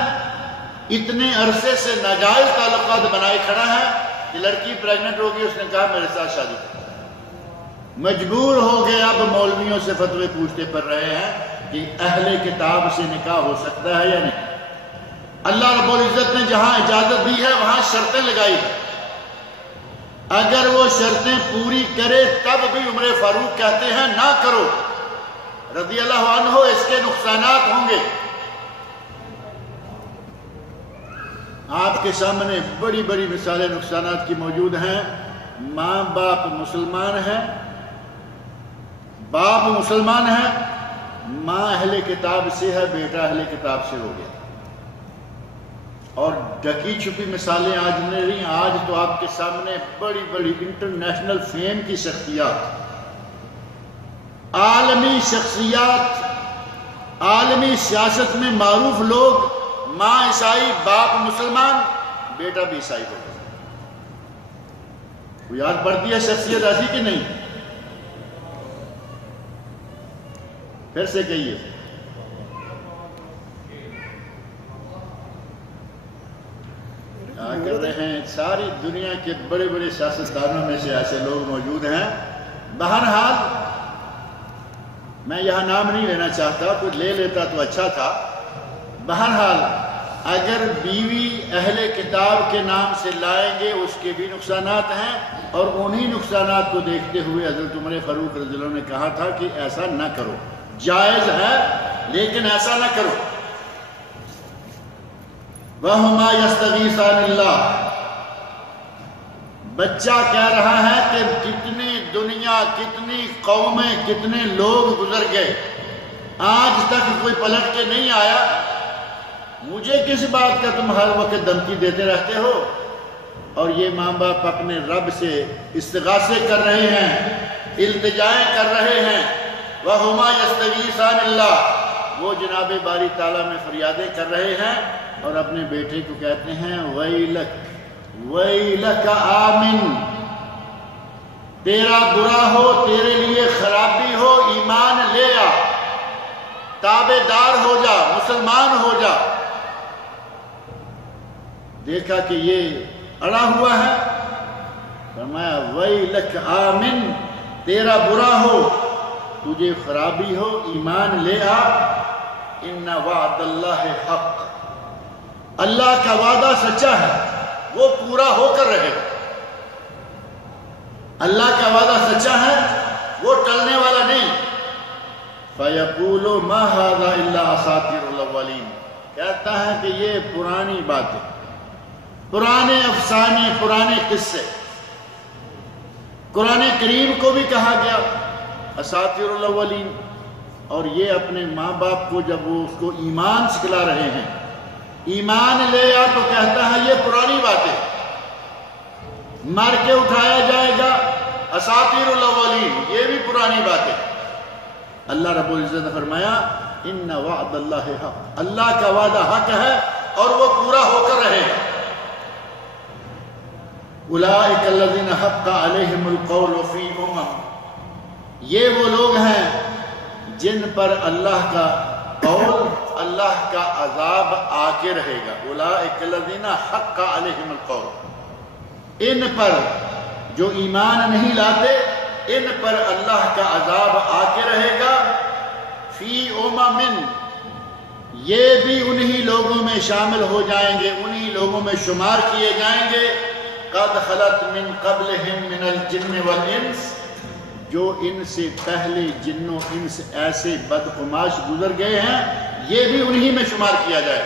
اتنے عرصے سے ناجائز تعلقات بنائے کھڑا ہے کہ لڑکی پریگننٹ ہوگی، اس نے کہا میرے ساتھ شادی کرو، مجبور ہو گئے، اب مولویوں سے فتوے پوچھتے پڑ رہے ہیں کہ اہل کتاب سے نکاح ہو سکتا ہے یا نہیں۔ اللہ رب العزت نے جہاں اجازت دی ہے وہاں شرطیں لگائی ہیں، اگر وہ شرطیں پوری کرے تب بھی عمر فاروق کہتے ہیں نہ کرو، رضی اللہ عنہ، اس کے نقصانات ہوں گے۔ آپ کے سامنے بڑی بڑی مثالیں نقصانات کی موجود ہیں، ماں باپ مسلمان ہیں، باپ مسلمان ہے، ماں اہل کتاب سے ہے، بیٹا اہل کتاب سے ہو گیا، اور ڈکی چھپی مثالیں آج نہیں رہی، آج تو آپ کے سامنے بڑی بڑی انٹرنیشنل فیم کی شخصیات، عالمی شخصیات، عالمی سیاست میں معروف لوگ، ماں عیسائی، باپ مسلمان، بیٹا بھی عیسائی ہو گیا۔ وہ یاد پڑتی ہے شخصیت ایسی کہ نہیں؟ پھر سے کہیے، کر رہے ہیں، ساری دنیا کے بڑے بڑے سیاستدانوں میں سے ایسے لوگ موجود ہیں۔ بہرحال میں یہاں نام نہیں لینا چاہتا، کوئی لے لیتا تو اچھا تھا۔ بہرحال اگر بیوی اہل کتاب کے نام سے لائیں گے اس کے بھی نقصانات ہیں، اور انہی نقصانات کو دیکھتے ہوئے حضرت عمر فاروق رضی اللہ عنہ نے کہا تھا کہ ایسا نہ کرو، جائز ہے لیکن ایسا نہ کرو۔ وَهُمَا يَسْتَغِيثَانِ اللَّهِ، بچہ کہہ رہا ہے کہ کتنی دنیا، کتنی قومیں، کتنے لوگ گزر گئے، آج تک کوئی پلٹ کے نہیں آیا مجھے کس بات کا تم ہر وقت دھمکی دیتے رہتے ہو؟ اور یہ ماں باپ اپنے رب سے استغاثے کر رہے ہیں، التجائیں کر رہے ہیں۔ وَهُمَا يَسْتَغِيثَانِ اللَّهِ، وہ جناب باری تعالیٰ میں فریادیں کر رہے ہیں اور اپنے بیٹے کو کہتے ہیں وَيْلَكَ وَيْلَكَ آمِن، تیرا برا ہو، تیرے لیے خرابی ہو، ایمان لے آ، تابعدار ہو جا، مسلمان ہو جا۔ دیکھا کہ یہ اڑا ہوا ہے، فرمایا وَيْلَكَ آمِن، تیرا برا ہو، تجھے خرابی ہو، ایمان لے آ، ان وعد اللہ حق، اللہ کا وعدہ سچا ہے، وہ پورا ہو کر رہے گا۔ اللہ کا وعدہ سچا ہے، وہ ٹلنے والا نہیں۔ فَيَقُولُ مَا هَذَا إِلَّا أَسَاطِيرُ الْأَوَّلِينَ، کہتا ہے کہ یہ پرانی باتیں، پرانے افسانے، پرانے قصے۔ قرآن کریم کو بھی کہا گیا اساطیر الاولین، اور یہ اپنے ماں باپ کو جب وہ اس کو ایمان سکھلا رہے ہیں، ایمان لے آ، تو کہتا ہے یہ پرانی باتیں، مر کے اٹھایا جائے گا، اساطیر الاولین، یہ بھی پرانی باتیں۔ اللہ رب العزت نے فرمایا ان وعد اللہ حق، اللہ کا وعدہ حق ہے اور وہ پورا ہو کر رہے گا۔ اولئک الذین حق علیہم القول فی یہ وہ لوگ ہیں جن پر اللہ کا قول، اللہ کا عذاب آ کے رہے گا۔ اولئک الذین حق علیہم القول، ان پر جو ایمان نہیں لاتے، ان پر اللہ کا عذاب آ کے رہے گا۔ فی امم، یہ بھی انہی لوگوں میں شامل ہو جائیں گے، انہی لوگوں میں شمار کیے جائیں گے۔ قد خلت من قبلہم من الجن والانس، جو ان سے پہلے جنوں انس ایسے بدقماش گزر گئے ہیں، یہ بھی انہی میں شمار کیا جائے۔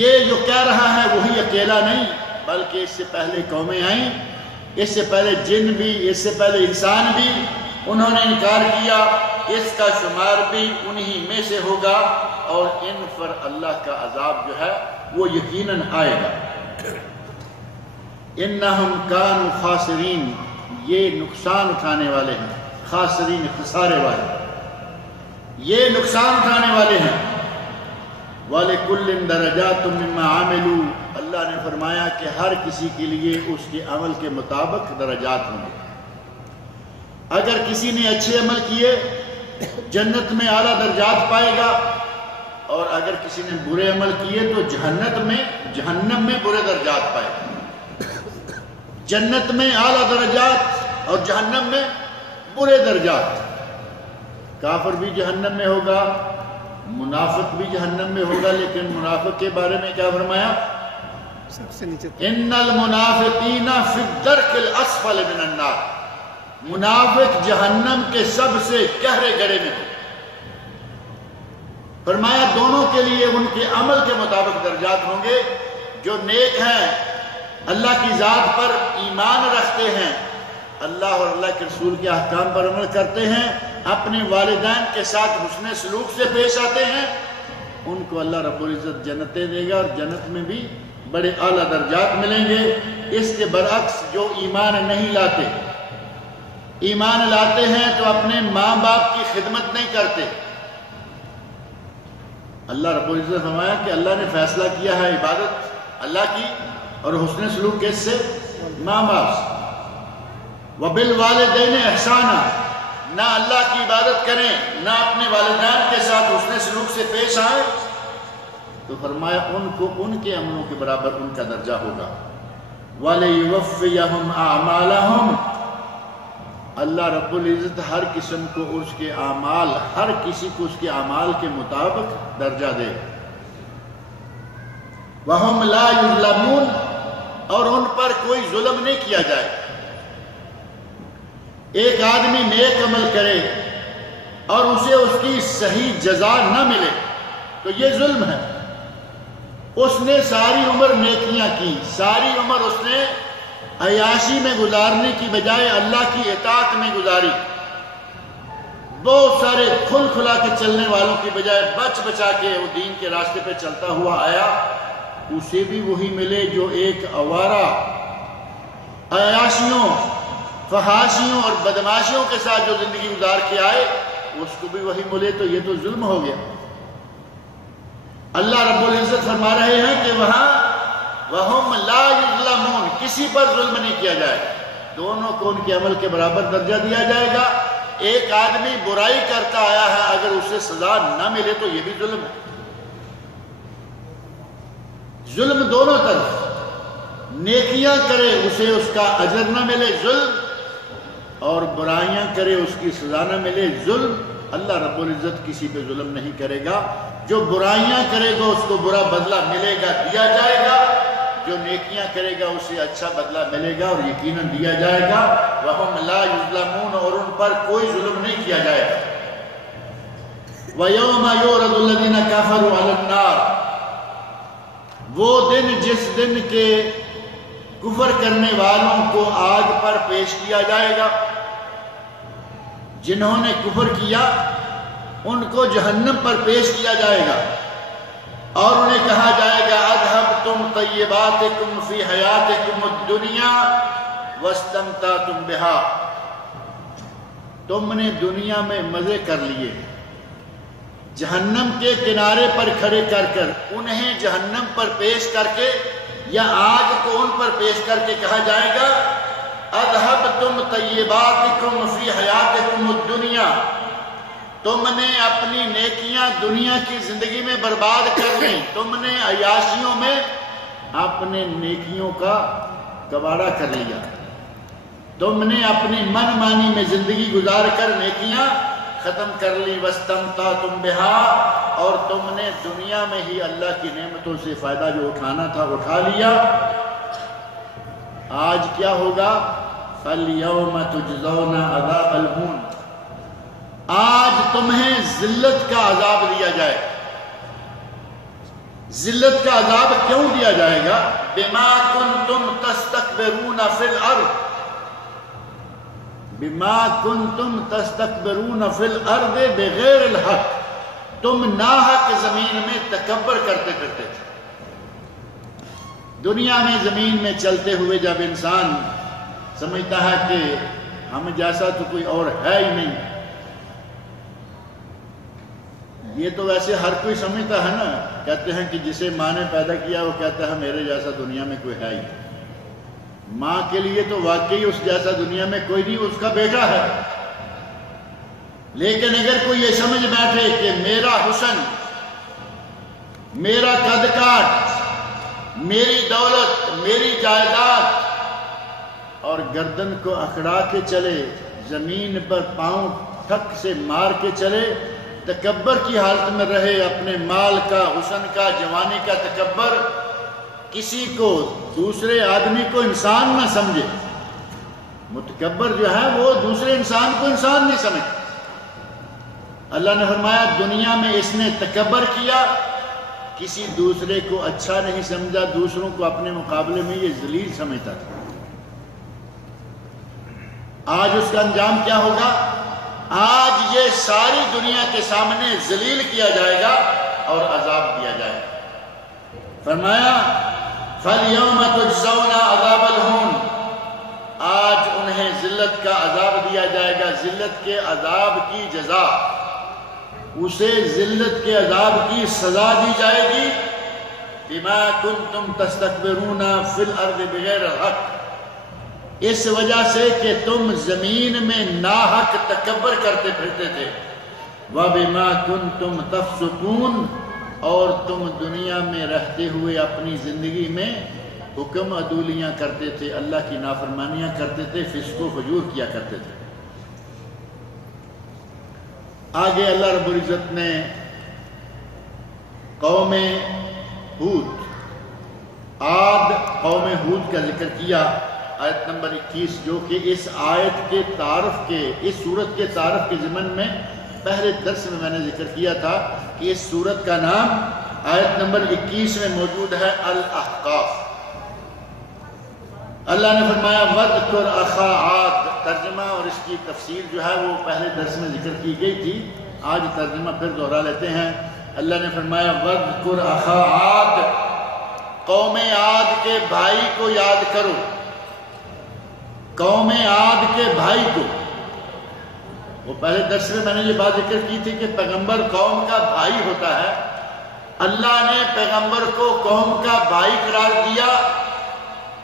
یہ جو کہہ رہا ہے وہی اکیلا نہیں، بلکہ اس سے پہلے قومیں آئیں، اس سے پہلے جن بھی، اس سے پہلے انسان بھی، انہوں نے انکار کیا، اس کا شمار بھی انہی میں سے ہوگا، اور ان پر اللہ کا عذاب جو ہے وہ یقیناً آئے گا۔ انہم کانوا خاسرین، یہ نقصان اٹھانے والے ہیں، خاسرین خسارے والے، یہ نقصان اٹھانے والے ہیں۔ وَلِكُلٍّ دَرَجَاتٌ مِّمَّا عَمِلُوا، اللہ نے فرمایا کہ ہر کسی کے لیے اس کے عمل کے مطابق درجات ہوں گے۔ اگر کسی نے اچھے عمل کیے جنت میں اعلیٰ درجات پائے گا، اور اگر کسی نے برے عمل کیے تو جہنم میں برے درجات پائے گا۔ جنت میں اعلیٰ درجات اور جہنم میں برے درجات۔ کافر بھی جہنم میں ہوگا، منافق بھی جہنم میں ہوگا، لیکن منافق کے بارے میں کیا فرمایا؟ ان المنافقین فی الدرک الاسفل من النار، منافق جہنم کے سب سے گہرے گڑھے میں ہو۔ فرمایا دونوں کے لیے ان کے عمل کے مطابق درجات ہوں گے۔ جو نیک ہیں، اللہ کی ذات پر ایمان رکھتے ہیں، اللہ اور اللہ کے رسول کے احکام پر عمل کرتے ہیں، اپنے والدین کے ساتھ حسن سلوک سے پیش آتے ہیں، ان کو اللہ رب العزت جنتیں دے گا، اور جنت میں بھی بڑے اعلیٰ درجات ملیں گے۔ اس کے برعکس جو ایمان نہیں لاتے، ایمان لاتے ہیں تو اپنے ماں باپ کی خدمت نہیں کرتے۔ اللہ رب العزت نے فرمایا کہ اللہ نے فیصلہ کیا ہے عبادت اللہ کی اور حسن سلوک کس سے؟ ماں باپ سے۔ وَبِالْوَالِدَيْنِ احسانًا، نہ اللہ کی عبادت کریں، نہ اپنے والدین کے ساتھ حسن سلوک سے پیش آئیں، تو فرمایا ان کو ان کے عملوں کے برابر ان کا درجہ ہوگا۔ وَلَيُوَفِّيَهُمْ أَعْمَالَهُمْ، اللہ رب العزت ہر قسم کو اس کے اعمال، ہر کسی کو اس کے اعمال کے مطابق درجہ دے۔ وَهُمْ لَا يُظْلَمُونَ، اور ان پر کوئی ظلم نہیں کیا جائے۔ ایک آدمی نیک عمل کرے اور اسے اس کی صحیح جزا نہ ملے تو یہ ظلم ہے۔ اس نے ساری عمر نیکیاں کی، ساری عمر اس نے عیاشی میں گزارنے کی بجائے اللہ کی اطاعت میں گزاری، بہت سارے کھل کھلا کے چلنے والوں کی بجائے بچ بچا کے وہ دین کے راستے پہ چلتا ہوا آیا، اسے بھی وہی ملے جو ایک آوارہ عیاشیوں، فحاشیوں اور بدماشیوں کے ساتھ جو زندگی گزار کے آئے، اس کو بھی وہی ملے، تو یہ تو ظلم ہو گیا۔ اللہ رب العزت فرما رہے ہیں کہ وہاں وَهُمْ لَا يُظْلَمُونَ، کسی پر ظلم نہیں کیا جائے گا، دونوں کو ان کے عمل کے برابر درجہ دیا جائے گا۔ ایک آدمی برائی کرتا آیا ہے، اگر اسے سزا نہ ملے تو یہ بھی ظلم ہے۔ ظلم دونوں طرف، نیکیاں کرے اسے اس کا اجر نہ ملے ظلم، اور برائیاں کرے اس کی سزا نہ ملے ظلم۔ اللہ رب العزت کسی پہ ظلم نہیں کرے گا، جو برائیاں کرے گا اس کو برا بدلہ ملے گا، دیا جائے گا، جو نیکیاں کرے گا اسے اچھا بدلہ ملے گا اور یقیناً دیا جائے گا۔ وَهُمْ لَا يُظْلَمُونَ، اور ان پر کوئی ظلم نہیں کیا جائے گا۔ وَيَوْمَ يُعْرَضُ الَّذِينَ كَفَرُوا عَلَى النَّارِ، وہ دن جس دن کے کفر کرنے والوں کو آگ پر پیش کیا جائے گا۔ جنہوں نے کفر کیا ان کو جہنم پر پیش کیا جائے گا، اور انہیں کہا جائے گا اذهبتم طیباتکم فی حیاتکم الدنیا واستمتعتم بها، تم نے دنیا میں مزے کر لیے، جہنم کے کنارے پر کھڑے کر کر انہیں جہنم پر پیش کر کے یا آگ کو ان پر پیش کر کے کہا جائے گا اذهبتم طیباتکم فی حیاتکم الدنیا، تم نے اپنی نیکیاں دنیا کی زندگی میں برباد کر لی، تم نے عیاشیوں میں اپنے نیکیوں کا کباڑہ کر لیا، تم نے اپنی من مانی میں زندگی گزار کر نیکیاں ختم کر لی، واستمتعتم بها، اور تم نے دنیا میں ہی اللہ کی نعمتوں سے فائدہ جو اٹھانا تھا اٹھا لیا۔ آج کیا ہوگا؟ فَالْيَوْمَ تُجْزَوْنَ عَذَابَ الْهُونِ، آج تمہیں ذلت کا عذاب دیا جائے گا۔ ذلت کا عذاب کیوں دیا جائے گا؟ بِمَا كُنْتُمْ تَسْتَكْبِرُونَ فِي الْأَرْضِ، بِمَا كُنْتُمْ تَسْتَكْبِرُونَ فِي الْأَرْضِ بِغَيْرِ الْحَقِّ، تم ناحق زمین میں تکبر کرتے تھے۔ دنیا میں زمین میں چلتے ہوئے جب انسان سمجھتا ہے کہ ہم جیسا تو کوئی اور ہے ہی نہیں، یہ تو ویسے ہر کوئی سمجھتا ہے نا، کہتے ہیں کہ جسے ماں نے پیدا کیا وہ کہتا ہے میرے جیسا دنیا میں کوئی ہے ہی، ماں کے لیے تو واقعی اس جیسا دنیا میں کوئی نہیں، اس کا بیٹا ہے۔ لیکن اگر کوئی یہ سمجھ بیٹھے کہ میرا حسن، میرا قد کاٹ، میری دولت، میری جائیداد، اور گردن کو اکھڑا کے چلے، زمین پر پاؤں ٹھک سے مار کے چلے، تکبر کی حالت میں رہے، اپنے مال کا، حسن کا، جوانی کا تکبر، کسی کو، دوسرے آدمی کو انسان نہ سمجھے، متکبر جو ہے وہ دوسرے انسان کو انسان نہیں سمجھتا۔ اللہ نے فرمایا دنیا میں اس نے تکبر کیا، کسی دوسرے کو اچھا نہیں سمجھا، دوسروں کو اپنے مقابلے میں یہ ذلیل سمجھتا تھا۔ آج اس کا انجام کیا ہوگا؟ آج یہ ساری دنیا کے سامنے ذلیل کیا جائے گا اور عذاب دیا جائے گا۔ فرمایا فَالْيَوْمَ تُجْزَوْنَ عَذَابَ الْهُونِ، آج انہیں ذلت کا عذاب دیا جائے گا، ذلت کے عذاب کی جزا، اسے ذلت کے عذاب کی سزا دی جائے گی۔ بِمَا كُنْتُمْ تَسْتَكْبِرُونَ فِي الْأَرْضِ بِغَيْرِ الْحَقِّ، اس وجہ سے کہ تم زمین میں ناحق تکبر کرتے پھرتے تھے۔ وَبِمَا كُنْتُمْ تَفْسُقُونَ، اور تم دنیا میں رہتے ہوئے اپنی زندگی میں حکم عدولیاں کرتے تھے، اللہ کی نافرمانیاں کرتے تھے، فسق و فجور کیا کرتے تھے۔ آگے اللہ رب العزت نے قوم ہود، عاد قوم ہود کا ذکر کیا، آیت نمبر 21، جو کہ اس آیت کے تعارف کے، اس سورت کے تعارف کے ضمن میں پہلے درس میں نے ذکر کیا تھا کہ اس سورت کا نام آیت نمبر 21 میں موجود ہے الاحقاف۔ اللہ نے فرمایا وَاذْكُرْ أَخَا عَادٍ ترجمہ اور اس کی تفسیر جو ہے وہ پہلے درس میں ذکر کی گئی تھی، آج ترجمہ پھر دوہرا لیتے ہیں۔ اللہ نے فرمایا وَاذْكُرْ أَخَا عَادٍ، قوم عاد کے بھائی کو یاد کرو، قوم عاد کے بھائی کو۔ وہ پہلے درس میں نے یہ بات ذکر کی تھی کہ پیغمبر قوم کا بھائی ہوتا ہے، اللہ نے پیغمبر کو قوم کا بھائی قرار دیا،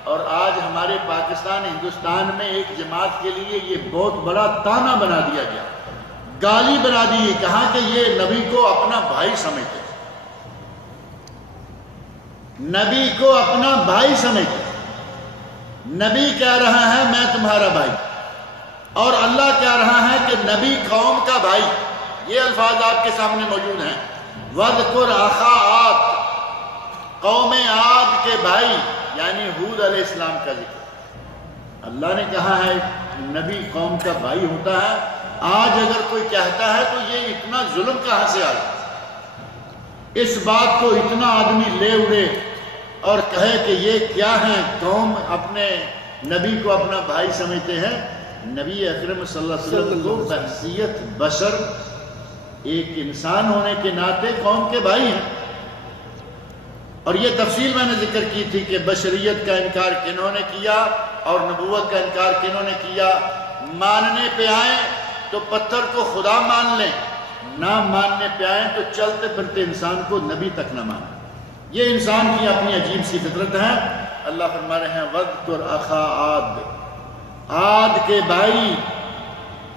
اور آج ہمارے پاکستان ہندوستان میں ایک جماعت کے لیے یہ بہت بڑا تانا بنا دیا گیا، گالی بنا دی، کہا کہ یہ نبی کو اپنا بھائی سمجھتے، نبی کو اپنا بھائی سمجھتے۔ نبی کہہ رہا ہے میں تمہارا بھائی، اور اللہ کہہ رہا ہے کہ نبی قوم کا بھائی۔ یہ الفاظ آپ کے سامنے موجود ہیں، وَاذْكُرْ أَخَا عَادٍ، قوم عاد کے بھائی یعنی ہود علیہ السلام کا ذکر۔ اللہ نے کہا ہے نبی قوم کا بھائی ہوتا ہے، آج اگر کوئی کہتا ہے تو یہ اتنا ظلم کہاں سے آیا، اس بات کو اتنا آدمی لے اڑے اور کہے کہ یہ کیا ہے، قوم اپنے نبی کو اپنا بھائی سمجھتے ہیں۔ نبی اکرم صلی اللہ علیہ وسلم کو بحیثیت بشر، ایک انسان ہونے کے ناطے قوم کے بھائی ہیں، اور یہ تفصیل میں نے ذکر کی تھی کہ بشریت کا انکار کنہوں نے کیا اور نبوت کا انکار کنہوں نے کیا۔ ماننے پہ آئیں تو پتھر کو خدا مان لیں، نہ ماننے پہ آئیں تو چلتے پھرتے انسان کو نبی تک نہ مانیں۔ یہ انسان کی اپنی عجیب سی فطرت ہے۔ اللہ فرما رہے ہیں وَاذْكُرْ أَخَا عَادٍ، عاد کے بھائی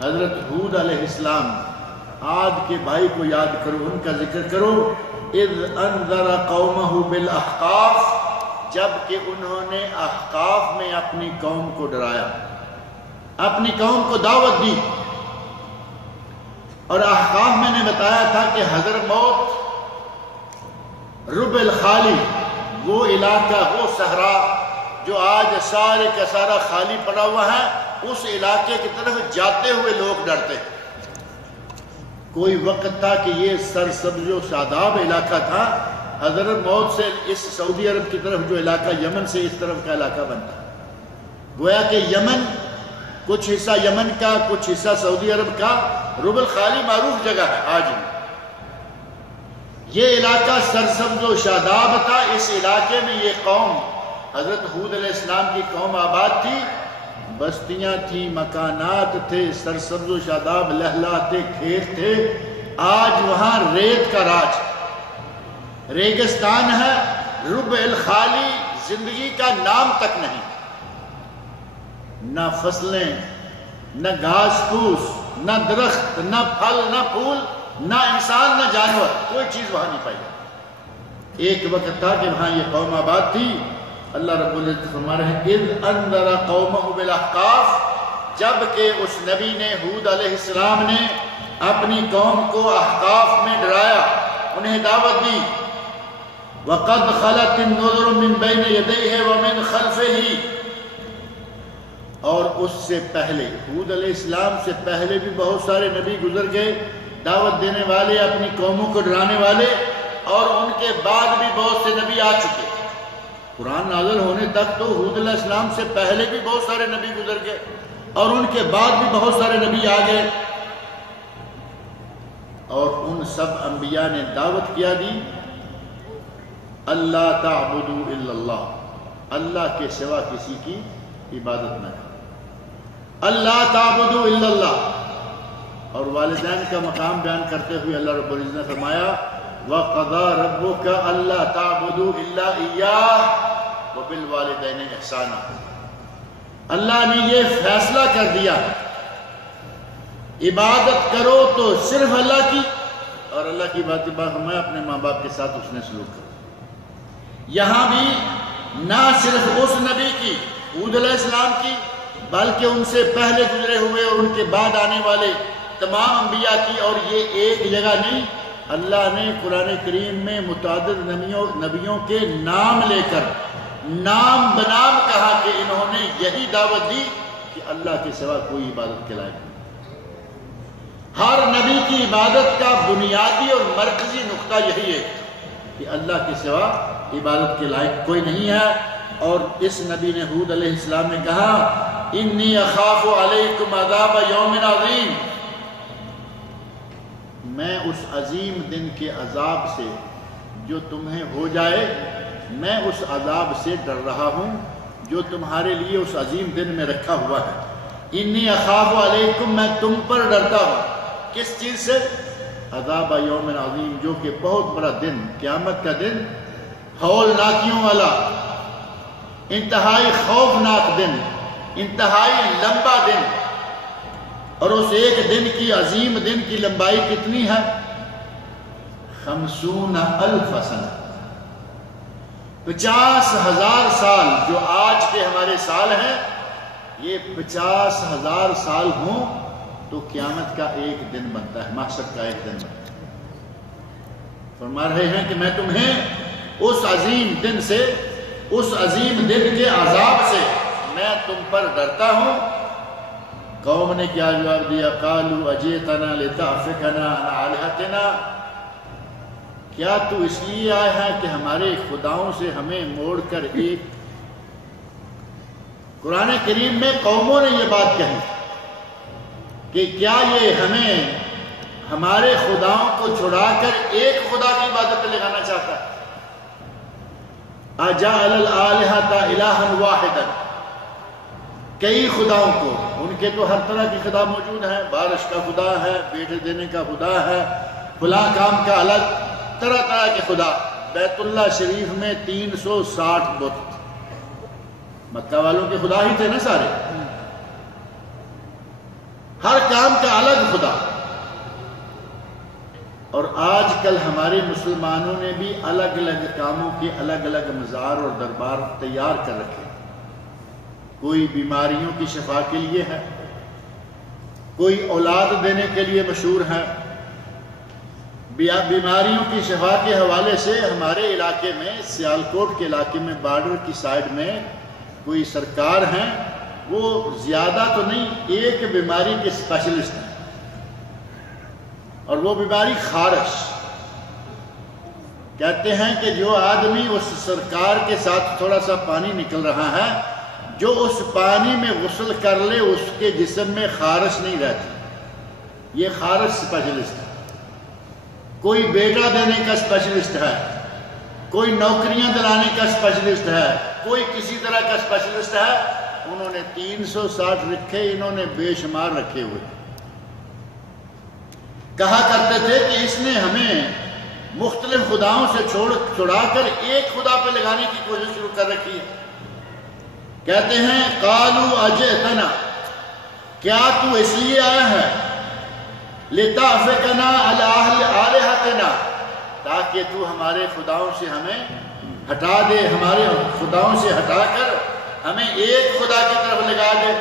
حضرت ہود علیہ السلام، عاد کے بھائی کو یاد کرو، ان کا ذکر کرو۔ اذ انذر قومہ بالاحقاف، جب کہ انہوں نے احقاف میں اپنی قوم کو ڈرایا، اپنی قوم کو دعوت دی۔ اور احقاف میں نے بتایا تھا کہ حضر موت، رب الخالی، وہ علاقہ، وہ صحرا جو آج سارے کا سارا خالی پڑا ہوا ہے، اس علاقے کی طرف جاتے ہوئے لوگ ڈرتے ہیں۔ کوئی وقت تھا کہ یہ سرسبز و شاداب علاقہ تھا، حضرت موت سے اس سعودی عرب کی طرف جو علاقہ یمن سے اس طرف کا علاقہ بنتا، گویا کہ یمن، کچھ حصہ یمن کا، کچھ حصہ سعودی عرب کا، رب الخالی معروف جگہ ہے آج بھی۔ یہ علاقہ سرسبز و شاداب تھا، اس علاقے میں یہ قوم، حضرت ہود علیہ السلام کی قوم آباد تھی، بستیاں تھیں، مکانات تھے، سرسبز و شاداب لہلاتے کھیت تھے۔ آج وہاں ریت کا راج، ریگستان ہے، رب الخالی زندگی کا نام تک نہیں، نہ فصلیں، نہ گھاس پھوس، نہ درخت، نہ پھل، نہ پھول، نہ انسان، نہ جانور، کوئی چیز وہاں نہیں پائی۔ ایک وقت تھا کہ وہاں یہ قوم آباد تھی۔ اللہ رب العزت فرما رہے ہیں اذ انذر قومہ بالاحقاف، جب کہ اس نبی نے، ہود علیہ السلام نے اپنی قوم کو احقاف میں ڈرایا، انہیں دعوت دی۔ وقد خلت النذر من بین یدیہ ومن خلفہ، اور اس سے پہلے، ہود علیہ السلام سے پہلے بھی بہت سارے نبی گزر گئے، دعوت دینے والے، اپنی قوموں کو ڈرانے والے، اور ان کے بعد بھی بہت سے نبی آ چکے۔ قرآن نازل ہونے تک تو ہود علیہ السلام سے پہلے بھی بہت سارے نبی گزر گئے، اور ان کے بعد بھی بہت سارے نبی آ گئے، اور ان سب انبیاء نے دعوت کیا دی اللہ تعبدوا الا اللہ، اللہ کے سوا کسی کی عبادت نہ کرو، اللہ تعبدوا الا اللہ۔ اور والدین کا مقام بیان کرتے ہوئے اللہ رب العزت نے فرمایا وَقَضَى رَبُّكَ أَلَّا تَعْبُدُوا إِلَّا إِيَّاهُ وَبِالْوَالِدَيْنِ إِحْسَانًا، اللہ نے یہ فیصلہ کر دیا عبادت کرو تو صرف اللہ کی، اور اللہ کی بات فرمایا اپنے ماں باپ کے ساتھ اس نے سلوک کرو۔ یہاں بھی نہ صرف اس نبی کی، ہود علیہ السلام کی، بلکہ ان سے پہلے گزرے ہوئے اور ان کے بعد آنے والے تمام انبیاء کی، اور یہ ایک جگہ نہیں، اللہ نے قرآن کریم میں متعدد نبیوں کے نام لے کر نام بنام کہا کہ انہوں نے یہی دعوت دی کہ اللہ کے سوا کوئی عبادت کے لائق نہیں۔ ہر نبی کی عبادت کا بنیادی اور مرکزی نقطہ یہی ہے کہ اللہ کے سوا عبادت کے لائق کوئی نہیں ہے۔ اور اس نبی نے، ہود علیہ السلام نے کہا انی اخاف علیکم عذاب یوم عظیم، میں اس عظیم دن کے عذاب سے جو تمہیں ہو جائے، میں اس عذاب سے ڈر رہا ہوں جو تمہارے لیے اس عظیم دن میں رکھا ہوا ہے۔ انی اخاف علیکم، میں تم پر ڈرتا ہوں، کس چیز سے؟ عذاب یوم عظیم، جو کہ بہت بڑا دن، قیامت کا دن، ہولناکیوں والا، انتہائی خوفناک دن، انتہائی لمبا دن۔ اور اس ایک دن کی، عظیم دن کی لمبائی کتنی ہے؟ 50,000 سنہ، 50,000 سال۔ جو آج کے ہمارے سال ہیں، یہ 50,000 سال ہوں تو قیامت کا ایک دن بنتا ہے، محشر کا ایک دن بنتا ہے۔ فرما رہے ہیں کہ میں تمہیں اس عظیم دن سے، اس عظیم دن کے عذاب سے میں تم پر ڈرتا ہوں۔ قوم نے کیا جواب دیا؟ قالوا اجئتنا لتعفکنا عن آلہتنا، کیا تو اس لیے آیا ہے کہ ہمارے خداؤں سے ہمیں موڑ کر ایک؟ قرآن کریم میں قوموں نے یہ بات کہی کہ کیا یہ ہمیں ہمارے خداؤں کو چھڑا کر ایک خدا کی عبادت پہ لگانا چاہتا ہے؟ اجعل الآلہۃ الہا واحدا، کئی خداؤں کو، ان کے تو ہر طرح کی خدا موجود ہیں، بارش کا خدا ہے، بیٹے دینے کا خدا ہے، فلاں کام کا الگ، طرح طرح کے خدا۔ بیت اللہ شریف میں 360 بت، مکہ والوں کے خدا ہی تھے نا سارے، ہر کام کا الگ خدا۔ اور آج کل ہمارے مسلمانوں نے بھی الگ الگ کاموں کے الگ الگ مزار اور دربار تیار کر رکھے۔ کوئی بیماریوں کی شفا کے لیے ہے، کوئی اولاد دینے کے لیے مشہور ہے۔ بیماریوں کی شفا کے حوالے سے ہمارے علاقے میں، سیالکوٹ کے علاقے میں، بارڈر کی سائیڈ میں کوئی سرکار ہیں، وہ زیادہ تو نہیں، ایک بیماری کے اسپیشلسٹ ہیں، اور وہ بیماری خارش۔ کہتے ہیں کہ جو آدمی اس سرکار کے ساتھ تھوڑا سا پانی نکل رہا ہے، جو اس پانی میں غسل کر لے اس کے جسم میں خارش نہیں رہتی۔ یہ خارش اسپیشلسٹ ہے۔ کوئی بیٹا دینے کا اسپیشلسٹ ہے، کوئی نوکریاں دلانے کا اسپیشلسٹ ہے، کوئی کسی طرح کا اسپیشلسٹ ہے۔ انہوں نے 360 رکھے، انہوں نے بے شمار رکھے ہوئے۔ کہا کرتے تھے کہ اس نے ہمیں مختلف خداؤں سے چھڑا کر ایک خدا پہ لگانے کی کوشش شروع کر رکھی ہے۔ کہتے ہیں قالوا اجئتنا، کیا تو اس لیے آیا ہے لتعفکنا علی آلہتنا، تاکہ تو ہمارے خداؤں سے ہمیں ہٹا دے، ہمارے خداؤں سے ہٹا کر ہمیں ایک خدا کی طرف لگا دے؟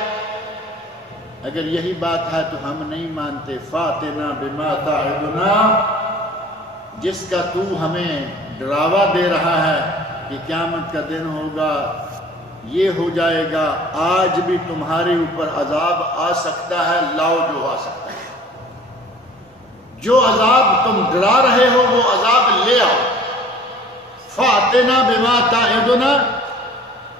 اگر یہی بات ہے تو ہم نہیں مانتے۔ فاتنا بما تعدنا، جس کا تو ہمیں ڈراوا دے رہا ہے کہ قیامت کا دن ہوگا، یہ ہو جائے گا، آج بھی تمہارے اوپر عذاب آ سکتا ہے، لاؤ جو آ سکتا ہے۔ جو عذاب تم ڈرا رہے ہو وہ عذاب لے آؤ۔ فاتنا بما تعدنا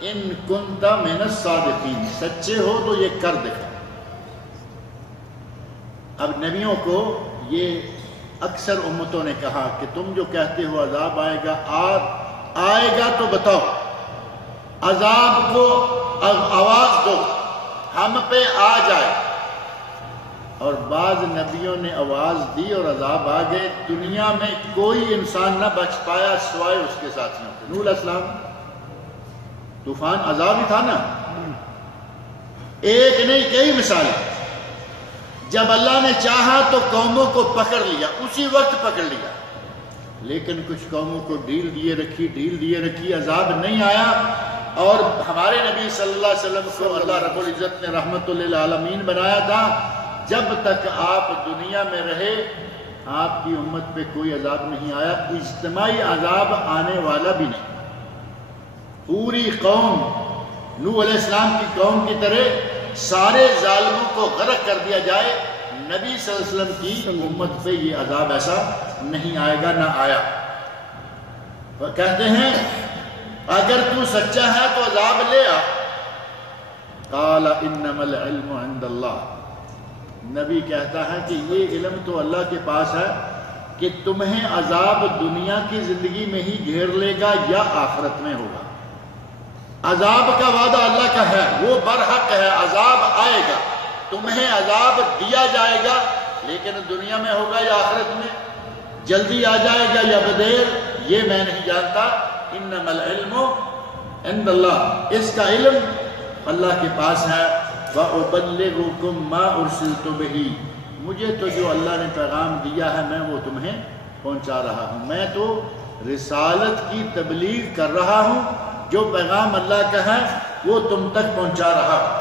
ان کنت من الصادقین، سچے ہو تو یہ کر دکھا۔ اب نبیوں کو یہ اکثر امتوں نے کہا کہ تم جو کہتے ہو عذاب آئے گا، آئے گا تو بتاؤ، عذاب کو آواز دو، ہم پہ آ جائے۔ اور بعض نبیوں نے آواز دی اور عذاب آ گئے۔ دنیا میں کوئی انسان نہ بچ پایا سوائے اس کے ساتھیوں کے۔ نوح علیہ السلام، طوفان عذاب ہی تھا نا، ایک نہیں کئی مثالیں۔ جب اللہ نے چاہا تو قوموں کو پکڑ لیا، اسی وقت پکڑ لیا، لیکن کچھ قوموں کو ڈھیل دیے رکھی، عذاب نہیں آیا۔ اور ہمارے نبی صلی اللہ علیہ وسلم کو اللہ رب العزت نے رحمت للعالمین بنایا تھا۔ جب تک آپ دنیا میں رہے آپ کی امت پہ کوئی عذاب نہیں آیا، اجتماعی عذاب آنے والا بھی نہیں۔ پوری قوم نوح علیہ السلام کی قوم کی طرح سارے ظالموں کو غرق کر دیا جائے، نبی صلی اللہ علیہ وسلم کی امت پہ یہ عذاب ایسا نہیں آئے گا، نہ آیا۔ وہ کہتے ہیں اگر تو سچا ہے تو عذاب لے آ، قال انما العلم عند اللہ، نبی کہتا ہے کہ یہ علم تو اللہ کے پاس ہے کہ تمہیں عذاب دنیا کی زندگی میں ہی گھیر لے گا یا آخرت میں ہوگا۔ عذاب کا وعدہ اللہ کا ہے، وہ برحق ہے، عذاب آئے گا، تمہیں عذاب دیا جائے گا، لیکن دنیا میں ہوگا یا آخرت میں، جلدی آ جائے گا یا بدیر، یہ میں نہیں جانتا۔ انما العلم عند اللہ، اس کا علم اللہ کے پاس ہے۔ وَأُبَلِّغُكُم مَّا أُرْسِلْتُ بِهِ، مجھے تو جو اللہ نے پیغام دیا ہے میں وہ تمہیں پہنچا رہا ہوں، میں تو رسالت کی تبلیغ کر رہا ہوں، جو پیغام اللہ کا ہے وہ تم تک پہنچا رہا ہوں۔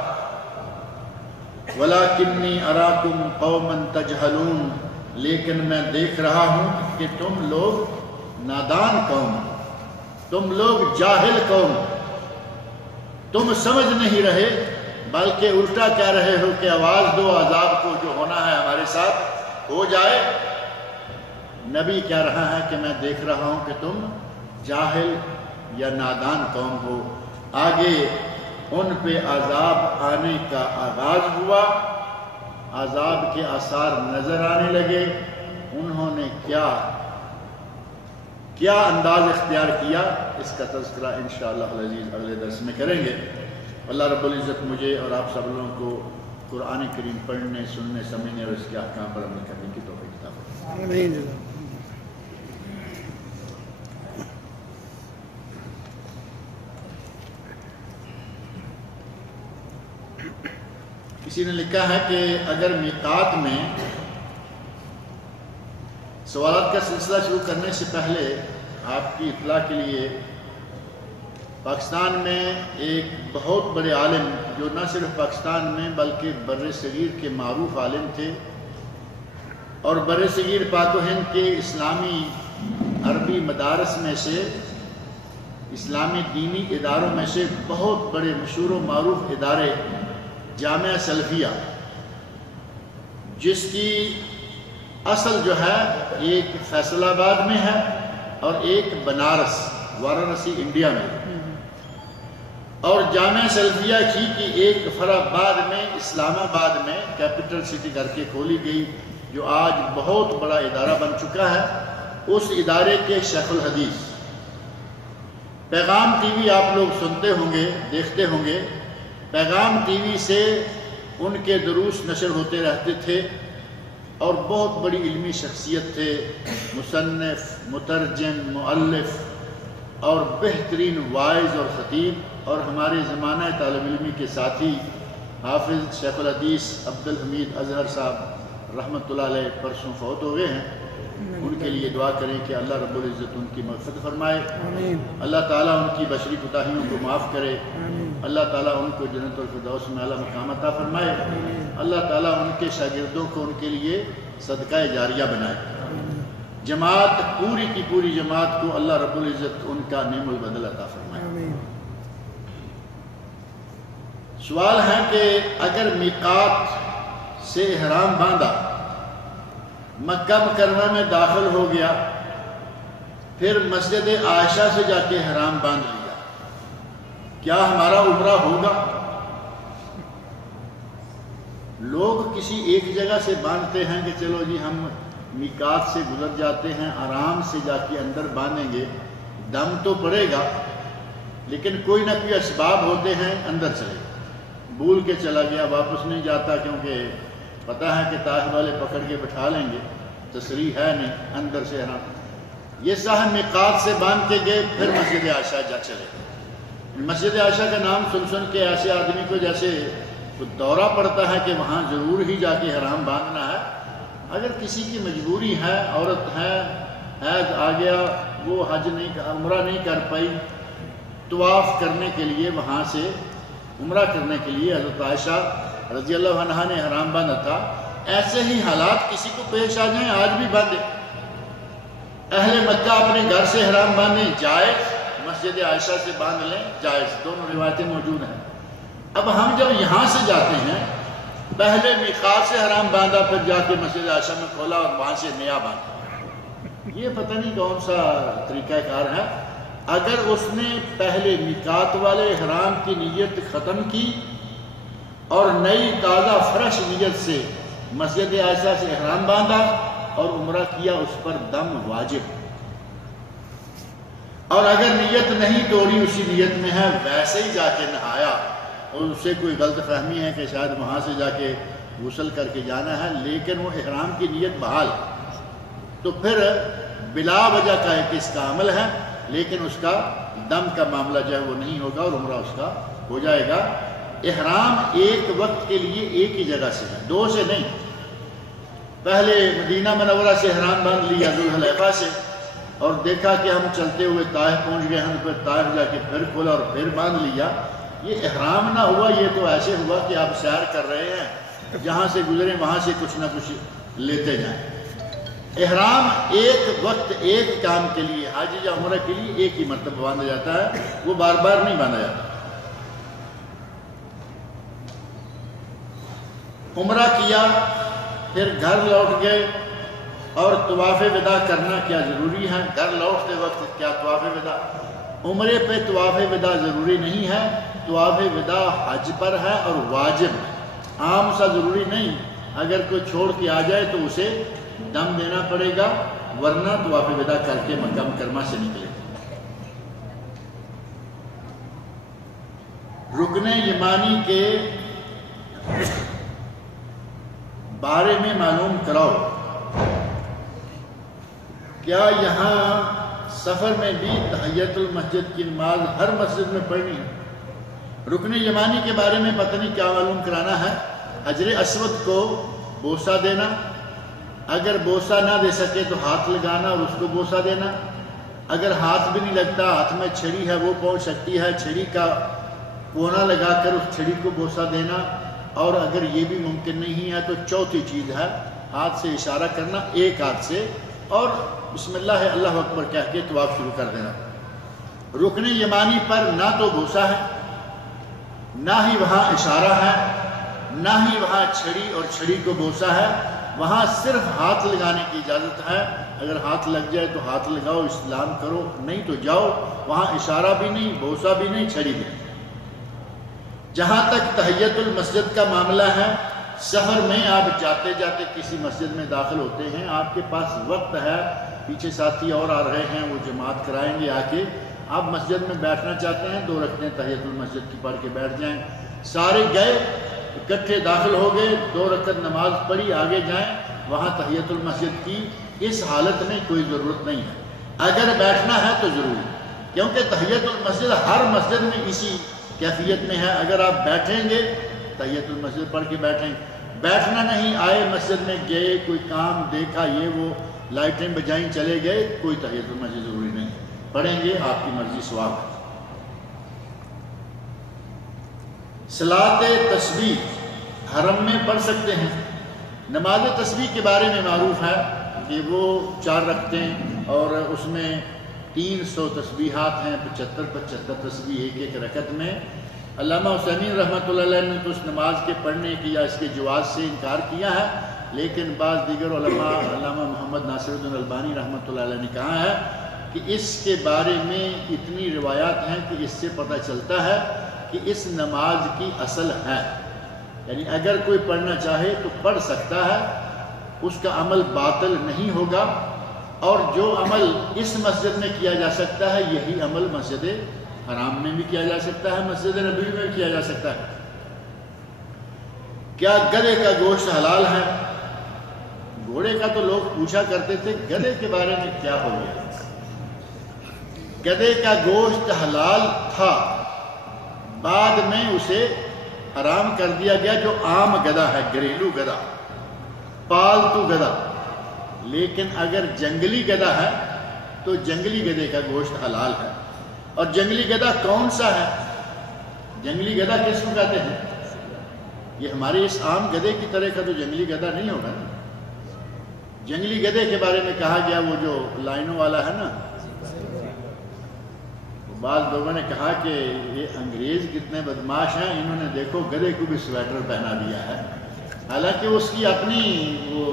وَلَكِنِّي أَرَاكُمْ قَوْمًا تَجْهَلُونَ، لیکن میں دیکھ رہا ہوں کہ تم لوگ نادان قوم، تم لوگ جاہل قوم، تم سمجھ نہیں رہے بلکہ الٹا کہہ رہے ہو کہ آواز دو عذاب کو، جو ہونا ہے ہمارے ساتھ ہو جائے۔ نبی کہہ رہا ہے کہ میں دیکھ رہا ہوں کہ تم جاہل یا نادان قوم ہو۔ آگے ان پہ عذاب آنے کا آغاز ہوا، عذاب کے آثار نظر آنے لگے، انہوں نے کیا انداز اختیار کیا، اس کا تذکرہ انشاءاللہ العزیز اگلے درس میں کریں گے۔ اللہ رب العزت مجھے اور آپ سب لوگوں کو قرآن کریم پڑھنے، سننے، سمجھنے اور اس کے احکام پر عمل کرنے کی توفیق عطا فرمائے۔ آمین۔ کسی نے لکھا ہے کہ اگر میقات میں، سوالات کا سلسلہ شروع کرنے سے پہلے آپ کی اطلاع کے لیے، پاکستان میں ایک بہت بڑے عالم جو نہ صرف پاکستان میں بلکہ بر صغیر کے معروف عالم تھے، اور بر صغیر پاک و ہند کے اسلامی عربی مدارس میں سے، اسلامی دینی اداروں میں سے بہت بڑے مشہور و معروف ادارے جامعہ سلفیہ، جس کی اصل جو ہے ایک فیصل آباد میں ہے اور ایک بنارس وارانسی انڈیا میں، اور جامعہ سلفیہ کی ایک فرع بعد میں اسلام آباد میں کیپٹل سٹی کر کے کھولی گئی، جو آج بہت بڑا ادارہ بن چکا ہے۔ اس ادارے کے شیخ الحدیث، پیغام ٹی وی آپ لوگ سنتے ہوں گے، دیکھتے ہوں گے، پیغام ٹی وی سے ان کے دروس نشر ہوتے رہتے تھے، اور بہت بڑی علمی شخصیت تھے، مصنف، مترجم، مؤلف اور بہترین وائز اور خطیب، اور ہمارے زمانہ طالب علمی کے ساتھی حافظ شیخ الحدیث عبدالحمید اظہر صاحب رحمۃ اللہ علیہ پرسوں فوت ہو گئے ہیں۔ ان کے لیے دعا کریں کہ اللہ رب العزت ان کی مغفرت فرمائے، اللہ تعالیٰ ان کی بشری کوتاہیوں کو معاف کرے، اللہ تعالیٰ ان کو جنت الفردوس میں اعلیٰ مقام عطا فرمائے، اللہ تعالیٰ ان کے شاگردوں کو ان کے لیے صدقہ جاریہ بنائے، جماعت پوری کی پوری جماعت کو اللہ رب العزت ان کا نعم البدل عطا فرمائے۔ سوال ہے کہ اگر میقات سے احرام باندھا، مکہ مکرمہ میں داخل ہو گیا، پھر مسجد عائشہ سے جا کے احرام باندھ لیا، کیا ہمارا عمرہ ہوگا؟ لوگ کسی ایک جگہ سے باندھتے ہیں کہ چلو جی ہم میقات سے گزر جاتے ہیں، آرام سے جا کے اندر باندھیں گے، دم تو پڑے گا، لیکن کوئی نہ کوئی اسباب ہوتے ہیں، اندر چلے گا، بھول کے چلا گیا، واپس نہیں جاتا کیونکہ پتہ ہے کہ تاج والے پکڑ کے بٹھا لیں گے، تصریح ہے نہیں، اندر سے احرام۔ یہ صاحب میقات سے باندھ کے گئے، پھر مسجد عائشہ جا چلے۔ مسجد عائشہ کا نام سن کے ایسے آدمی کو جیسے دورہ پڑتا ہے کہ وہاں ضرور ہی جا کے احرام باندھنا ہے۔ اگر کسی کی مجبوری ہے، عورت ہے، حیض آ گیا، وہ حج نہیں، عمرہ نہیں کر پائی، طواف کرنے کے لیے وہاں سے عمرہ کرنے کے لیے حضرت عائشہ رضی اللہ عنہا نے احرام باندھا تھا، ایسے ہی حالات کسی کو پیش آ جائیں، آج بھی باندھے۔ اہل مکہ اپنے گھر سے احرام باندھیں جائز، مسجد عائشہ سے باندھ لیں جائز، دونوں روایتیں موجود ہیں۔ اب ہم جب یہاں سے جاتے ہیں، پہلے میقات سے احرام باندھا، پھر جا کے مسجد عائشہ میں کھولا اور وہاں سے نیا باندھا، یہ پتہ نہیں کون سا طریقہ کار ہے۔ اگر اس نے پہلے میقات والے احرام کی نیت ختم کی اور نئی تازہ فرش نیت سے مسجد عائشہ سے احرام باندھا اور عمرہ کیا، اس پر دم واجب۔ اور اگر نیت نہیں توڑی، اسی نیت میں ہے، ویسے ہی جا کے نہایا اور اس سے کوئی غلط فہمی ہے کہ شاید وہاں سے جا کے غسل کر کے جانا ہے، لیکن وہ احرام کی نیت بحال، تو پھر بلا وجہ کا ایک اس کا عمل ہے، لیکن اس کا دم کا معاملہ جو ہے وہ نہیں ہوگا اور عمرہ اس کا ہو جائے گا۔ احرام ایک وقت کے لیے ایک ہی جگہ سے ہے، دو سے نہیں۔ پہلے مدینہ منورہ سے احرام باندھ لیا ذوالحلیفہ سے، اور دیکھا کہ ہم چلتے ہوئے طائف پہنچ گئے، ہم پھر طائف جا کے پھر کھولا اور پھر باندھ لیا، یہ احرام نہ ہوا، یہ تو ایسے ہوا کہ آپ سیر کر رہے ہیں، جہاں سے گزرے وہاں سے کچھ نہ کچھ لیتے جائیں۔ احرام ایک وقت ایک کام کے لیے، حج یا عمرہ کے لیے ایک ہی مرتبہ باندھا جاتا ہے، وہ بار بار نہیں باندھا جاتا۔ عمرہ کیا، پھر گھر لوٹ گئے، اور طواف وداع کرنا کیا ضروری ہے؟ گھر لوٹتے وقت کیا طواف وداع؟ عمرے پہ طواف وداع ضروری نہیں ہے، طواف وداع حج پر ہے اور واجب ہے، عام سا ضروری نہیں۔ اگر کوئی چھوڑ کے آ جائے تو اسے دم دینا پڑے گا، ورنہ طواف وداع کر کے مکہ مکرمہ سے نکلے۔ رکن یمانی کے بارے میں معلوم کراؤ، کیا یہاں سفر میں بھی تحیت المسجد کی نماز ہر مسجد میں پڑھنی ہے؟ رکن یمانی کے بارے میں پتہ نہیں کیا معلوم کرانا ہے۔ حجر اسود کو بوسہ دینا، اگر بوسہ نہ دے سکے تو ہاتھ لگانا اور اس کو بوسہ دینا، اگر ہاتھ بھی نہیں لگتا، ہاتھ میں چھڑی ہے وہ پہنچ سکتی ہے، چھڑی کا کونا لگا کر اس چھڑی کو بوسہ دینا، اور اگر یہ بھی ممکن نہیں ہے تو چوتھی چیز ہے ہاتھ سے اشارہ کرنا، ایک ہاتھ سے، اور بسم اللہ اللہ اکبر کہہ کے طواف شروع کر دینا۔ رکن یمانی پر نہ تو بوسہ ہے، نہ ہی وہاں اشارہ ہے، نہ ہی وہاں چھڑی اور چھڑی کو بوسہ ہے، وہاں صرف ہاتھ لگانے کی اجازت ہے۔ اگر ہاتھ لگ جائے تو ہاتھ لگاؤ، اسلام کرو، نہیں تو جاؤ، وہاں اشارہ بھی نہیں، بوسہ بھی نہیں، چھڑی بھی نہیں۔ جہاں تک تحیت المسجد کا معاملہ ہے، سفر میں آپ جاتے جاتے کسی مسجد میں داخل ہوتے ہیں، آپ کے پاس وقت ہے، پیچھے ساتھی اور آ رہے ہیں، وہ جماعت کرائیں گے آ کے، آپ مسجد میں بیٹھنا چاہتے ہیں، 2 رکعتیں تحیت المسجد کی پڑھ کے بیٹھ جائیں۔ سارے گئے، اکٹھے داخل ہو گئے، 2 رکعت نماز پڑھی، آگے جائیں، وہاں تحیت المسجد کی اس حالت میں کوئی ضرورت نہیں ہے۔ اگر بیٹھنا ہے تو ضروری، کیونکہ تحیت المسجد ہر مسجد میں اسی کیفیت میں ہے۔ اگر آپ بیٹھیں گے تحیت المسجد پڑھ کے بیٹھیں، بیٹھنا نہیں، آئے مسجد میں گئے، کوئی کام دیکھا، یہ وہ لائٹیں بجائیں چلے گئے، کوئی تحیت المسجد ضروری نہیں، پڑھیں گے، آپ کی مرضی، ثواب ہے۔ صلاۃ تسبیح حرم میں پڑھ سکتے ہیں؟ نماز تسبیح کے بارے میں معروف ہے کہ وہ 4 رکعتیں اور اس میں 300 تسبیحات ہیں، 75 تسبیح ایک رکعت میں۔ علامہ حسینی رحمۃ اللہ علیہ نے تو اس نماز کے پڑھنے کی یا اس کے جواز سے انکار کیا ہے، لیکن بعض دیگر علماء، علامہ محمد ناصر الدین البانی رحمۃ اللہ علیہ نے کہا ہے کہ اس کے بارے میں اتنی روایات ہیں کہ اس سے پتہ چلتا ہے کہ اس نماز کی اصل ہے، یعنی اگر کوئی پڑھنا چاہے تو پڑھ سکتا ہے، اس کا عمل باطل نہیں ہوگا، اور جو عمل اس مسجد میں کیا جا سکتا ہے یہی عمل مسجد حرام میں بھی کیا جا سکتا ہے، مسجد نبوی میں بھی کیا جا سکتا ہے۔ کیا گدھے کا گوشت حلال ہے؟ گھوڑے کا تو لوگ پوچھا کرتے تھے، گدھے کے بارے میں کیا ہو گیا؟ گدھے کا گوشت حلال تھا، بعد میں اسے حرام کر دیا گیا، جو عام گدھا ہے، گھریلو گدھا، پالتو گدھا۔ لیکن اگر جنگلی گدھا ہے تو جنگلی گدھے کا گوشت حلال ہے۔ اور جنگلی گدھا کون سا ہے؟ جنگلی گدھا کس کو کہتے ہیں؟ یہ ہمارے اس عام گدھے کی طرح کا تو جنگلی گدھا نہیں ہوگا نا۔ جنگلی گدھے کے بارے میں کہا گیا وہ جو لائنوں والا ہے نا، بعض لوگوں نے کہا کہ یہ انگریز کتنے بدماش ہیں، انہوں نے دیکھو گدھے کو بھی سویٹر پہنا دیا ہے، حالانکہ اس کی اپنی وہ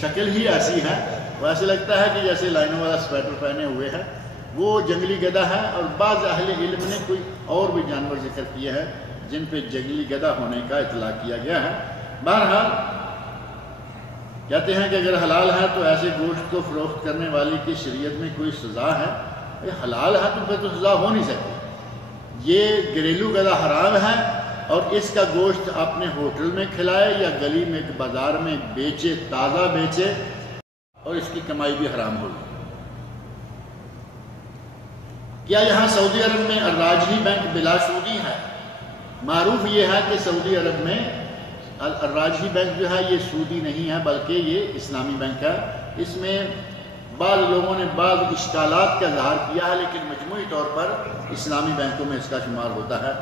شکل ہی ایسی ہے، وہ ایسے لگتا ہے کہ جیسے لائنوں والا سویٹر پہنے ہوئے ہے، وہ جنگلی گدھا ہے۔ اور بعض اہل علم نے کوئی اور بھی جانور ذکر کیا ہے جن پہ جنگلی گدھا ہونے کا اطلاق کیا گیا ہے۔ بہرحال کہتے ہیں کہ اگر حلال ہے تو ایسے گوشت کو فروخت کرنے والی کی شریعت میں کوئی سزا ہے؟ حلال ہے تو پھر تو سزا ہو نہیں سکتی۔ یہ گھریلو گدھا حرام ہے اور اس کا گوشت اپنے ہوٹل میں کھلائے یا گلی میں بازار میں بیچے، تازہ بیچے، اور اس کی کمائی بھی حرام ہوگی۔ کیا یہاں سعودی عرب میں الراجحی بینک بلا سودی ہے؟ معروف یہ ہے کہ سعودی عرب میں الراجحی بینک جو ہے یہ سودی نہیں ہے بلکہ یہ اسلامی بینک ہے۔ اس میں بعض لوگوں نے بعض اشکالات کا اظہار کیا ہے، لیکن مجموعی طور پر اسلامی بینکوں میں اس کا شمار ہوتا ہے۔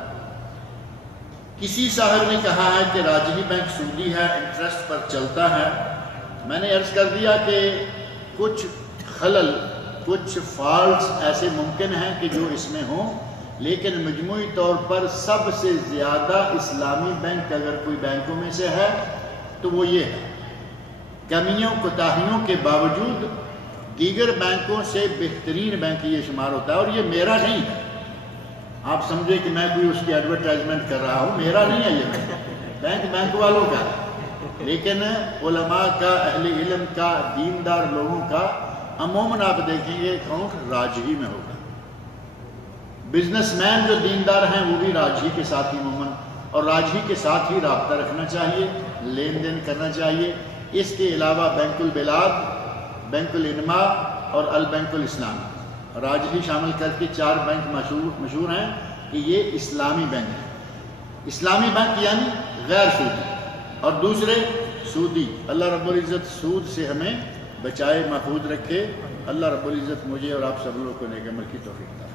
کسی صاحب نے کہا ہے کہ راجحی بینک سودی ہے، انٹرسٹ پر چلتا ہے۔ میں نے عرض کر دیا کہ کچھ خلل، کچھ فالٹس ایسے ممکن ہیں کہ جو اس میں ہوں، لیکن مجموعی طور پر سب سے زیادہ اسلامی بینک اگر کوئی بینکوں میں سے ہے تو وہ یہ ہے۔ کمیوں کوتاہیوں کے باوجود دیگر بینکوں سے بہترین بینک یہ شمار ہوتا ہے، اور یہ میرا نہیں ہے۔ آپ سمجھے کہ میں کوئی اس کی ایڈورٹائزمنٹ کر رہا ہوں، میرا نہیں ہے یہ بینک، بینک والوں کا ہے، لیکن علماء کا، اہل علم کا، دیندار لوگوں کا عموماً آپ دیکھیں گے اکاؤنٹ راجحی میں ہوگا۔ بزنس مین جو دیندار ہیں وہ بھی راجحی کے ساتھ ہی عموماً، اور راجحی کے ساتھ ہی رابطہ رکھنا چاہیے، لین دین کرنا چاہیے۔ اس کے علاوہ بینک البلاد، بینک الانماء اور البینک الاسلامی، راجحی شامل کر کے 4 بینک مشہور ہیں کہ یہ اسلامی بینک ہیں۔ اسلامی بینک یعنی غیر سودی، اور دوسرے سودی۔ اللہ رب العزت سود سے ہمیں بچائے، محفوظ رکھے۔ اللہ رب العزت مجھے اور آپ سب لوگوں کو نیک عمل کی توفیق دے۔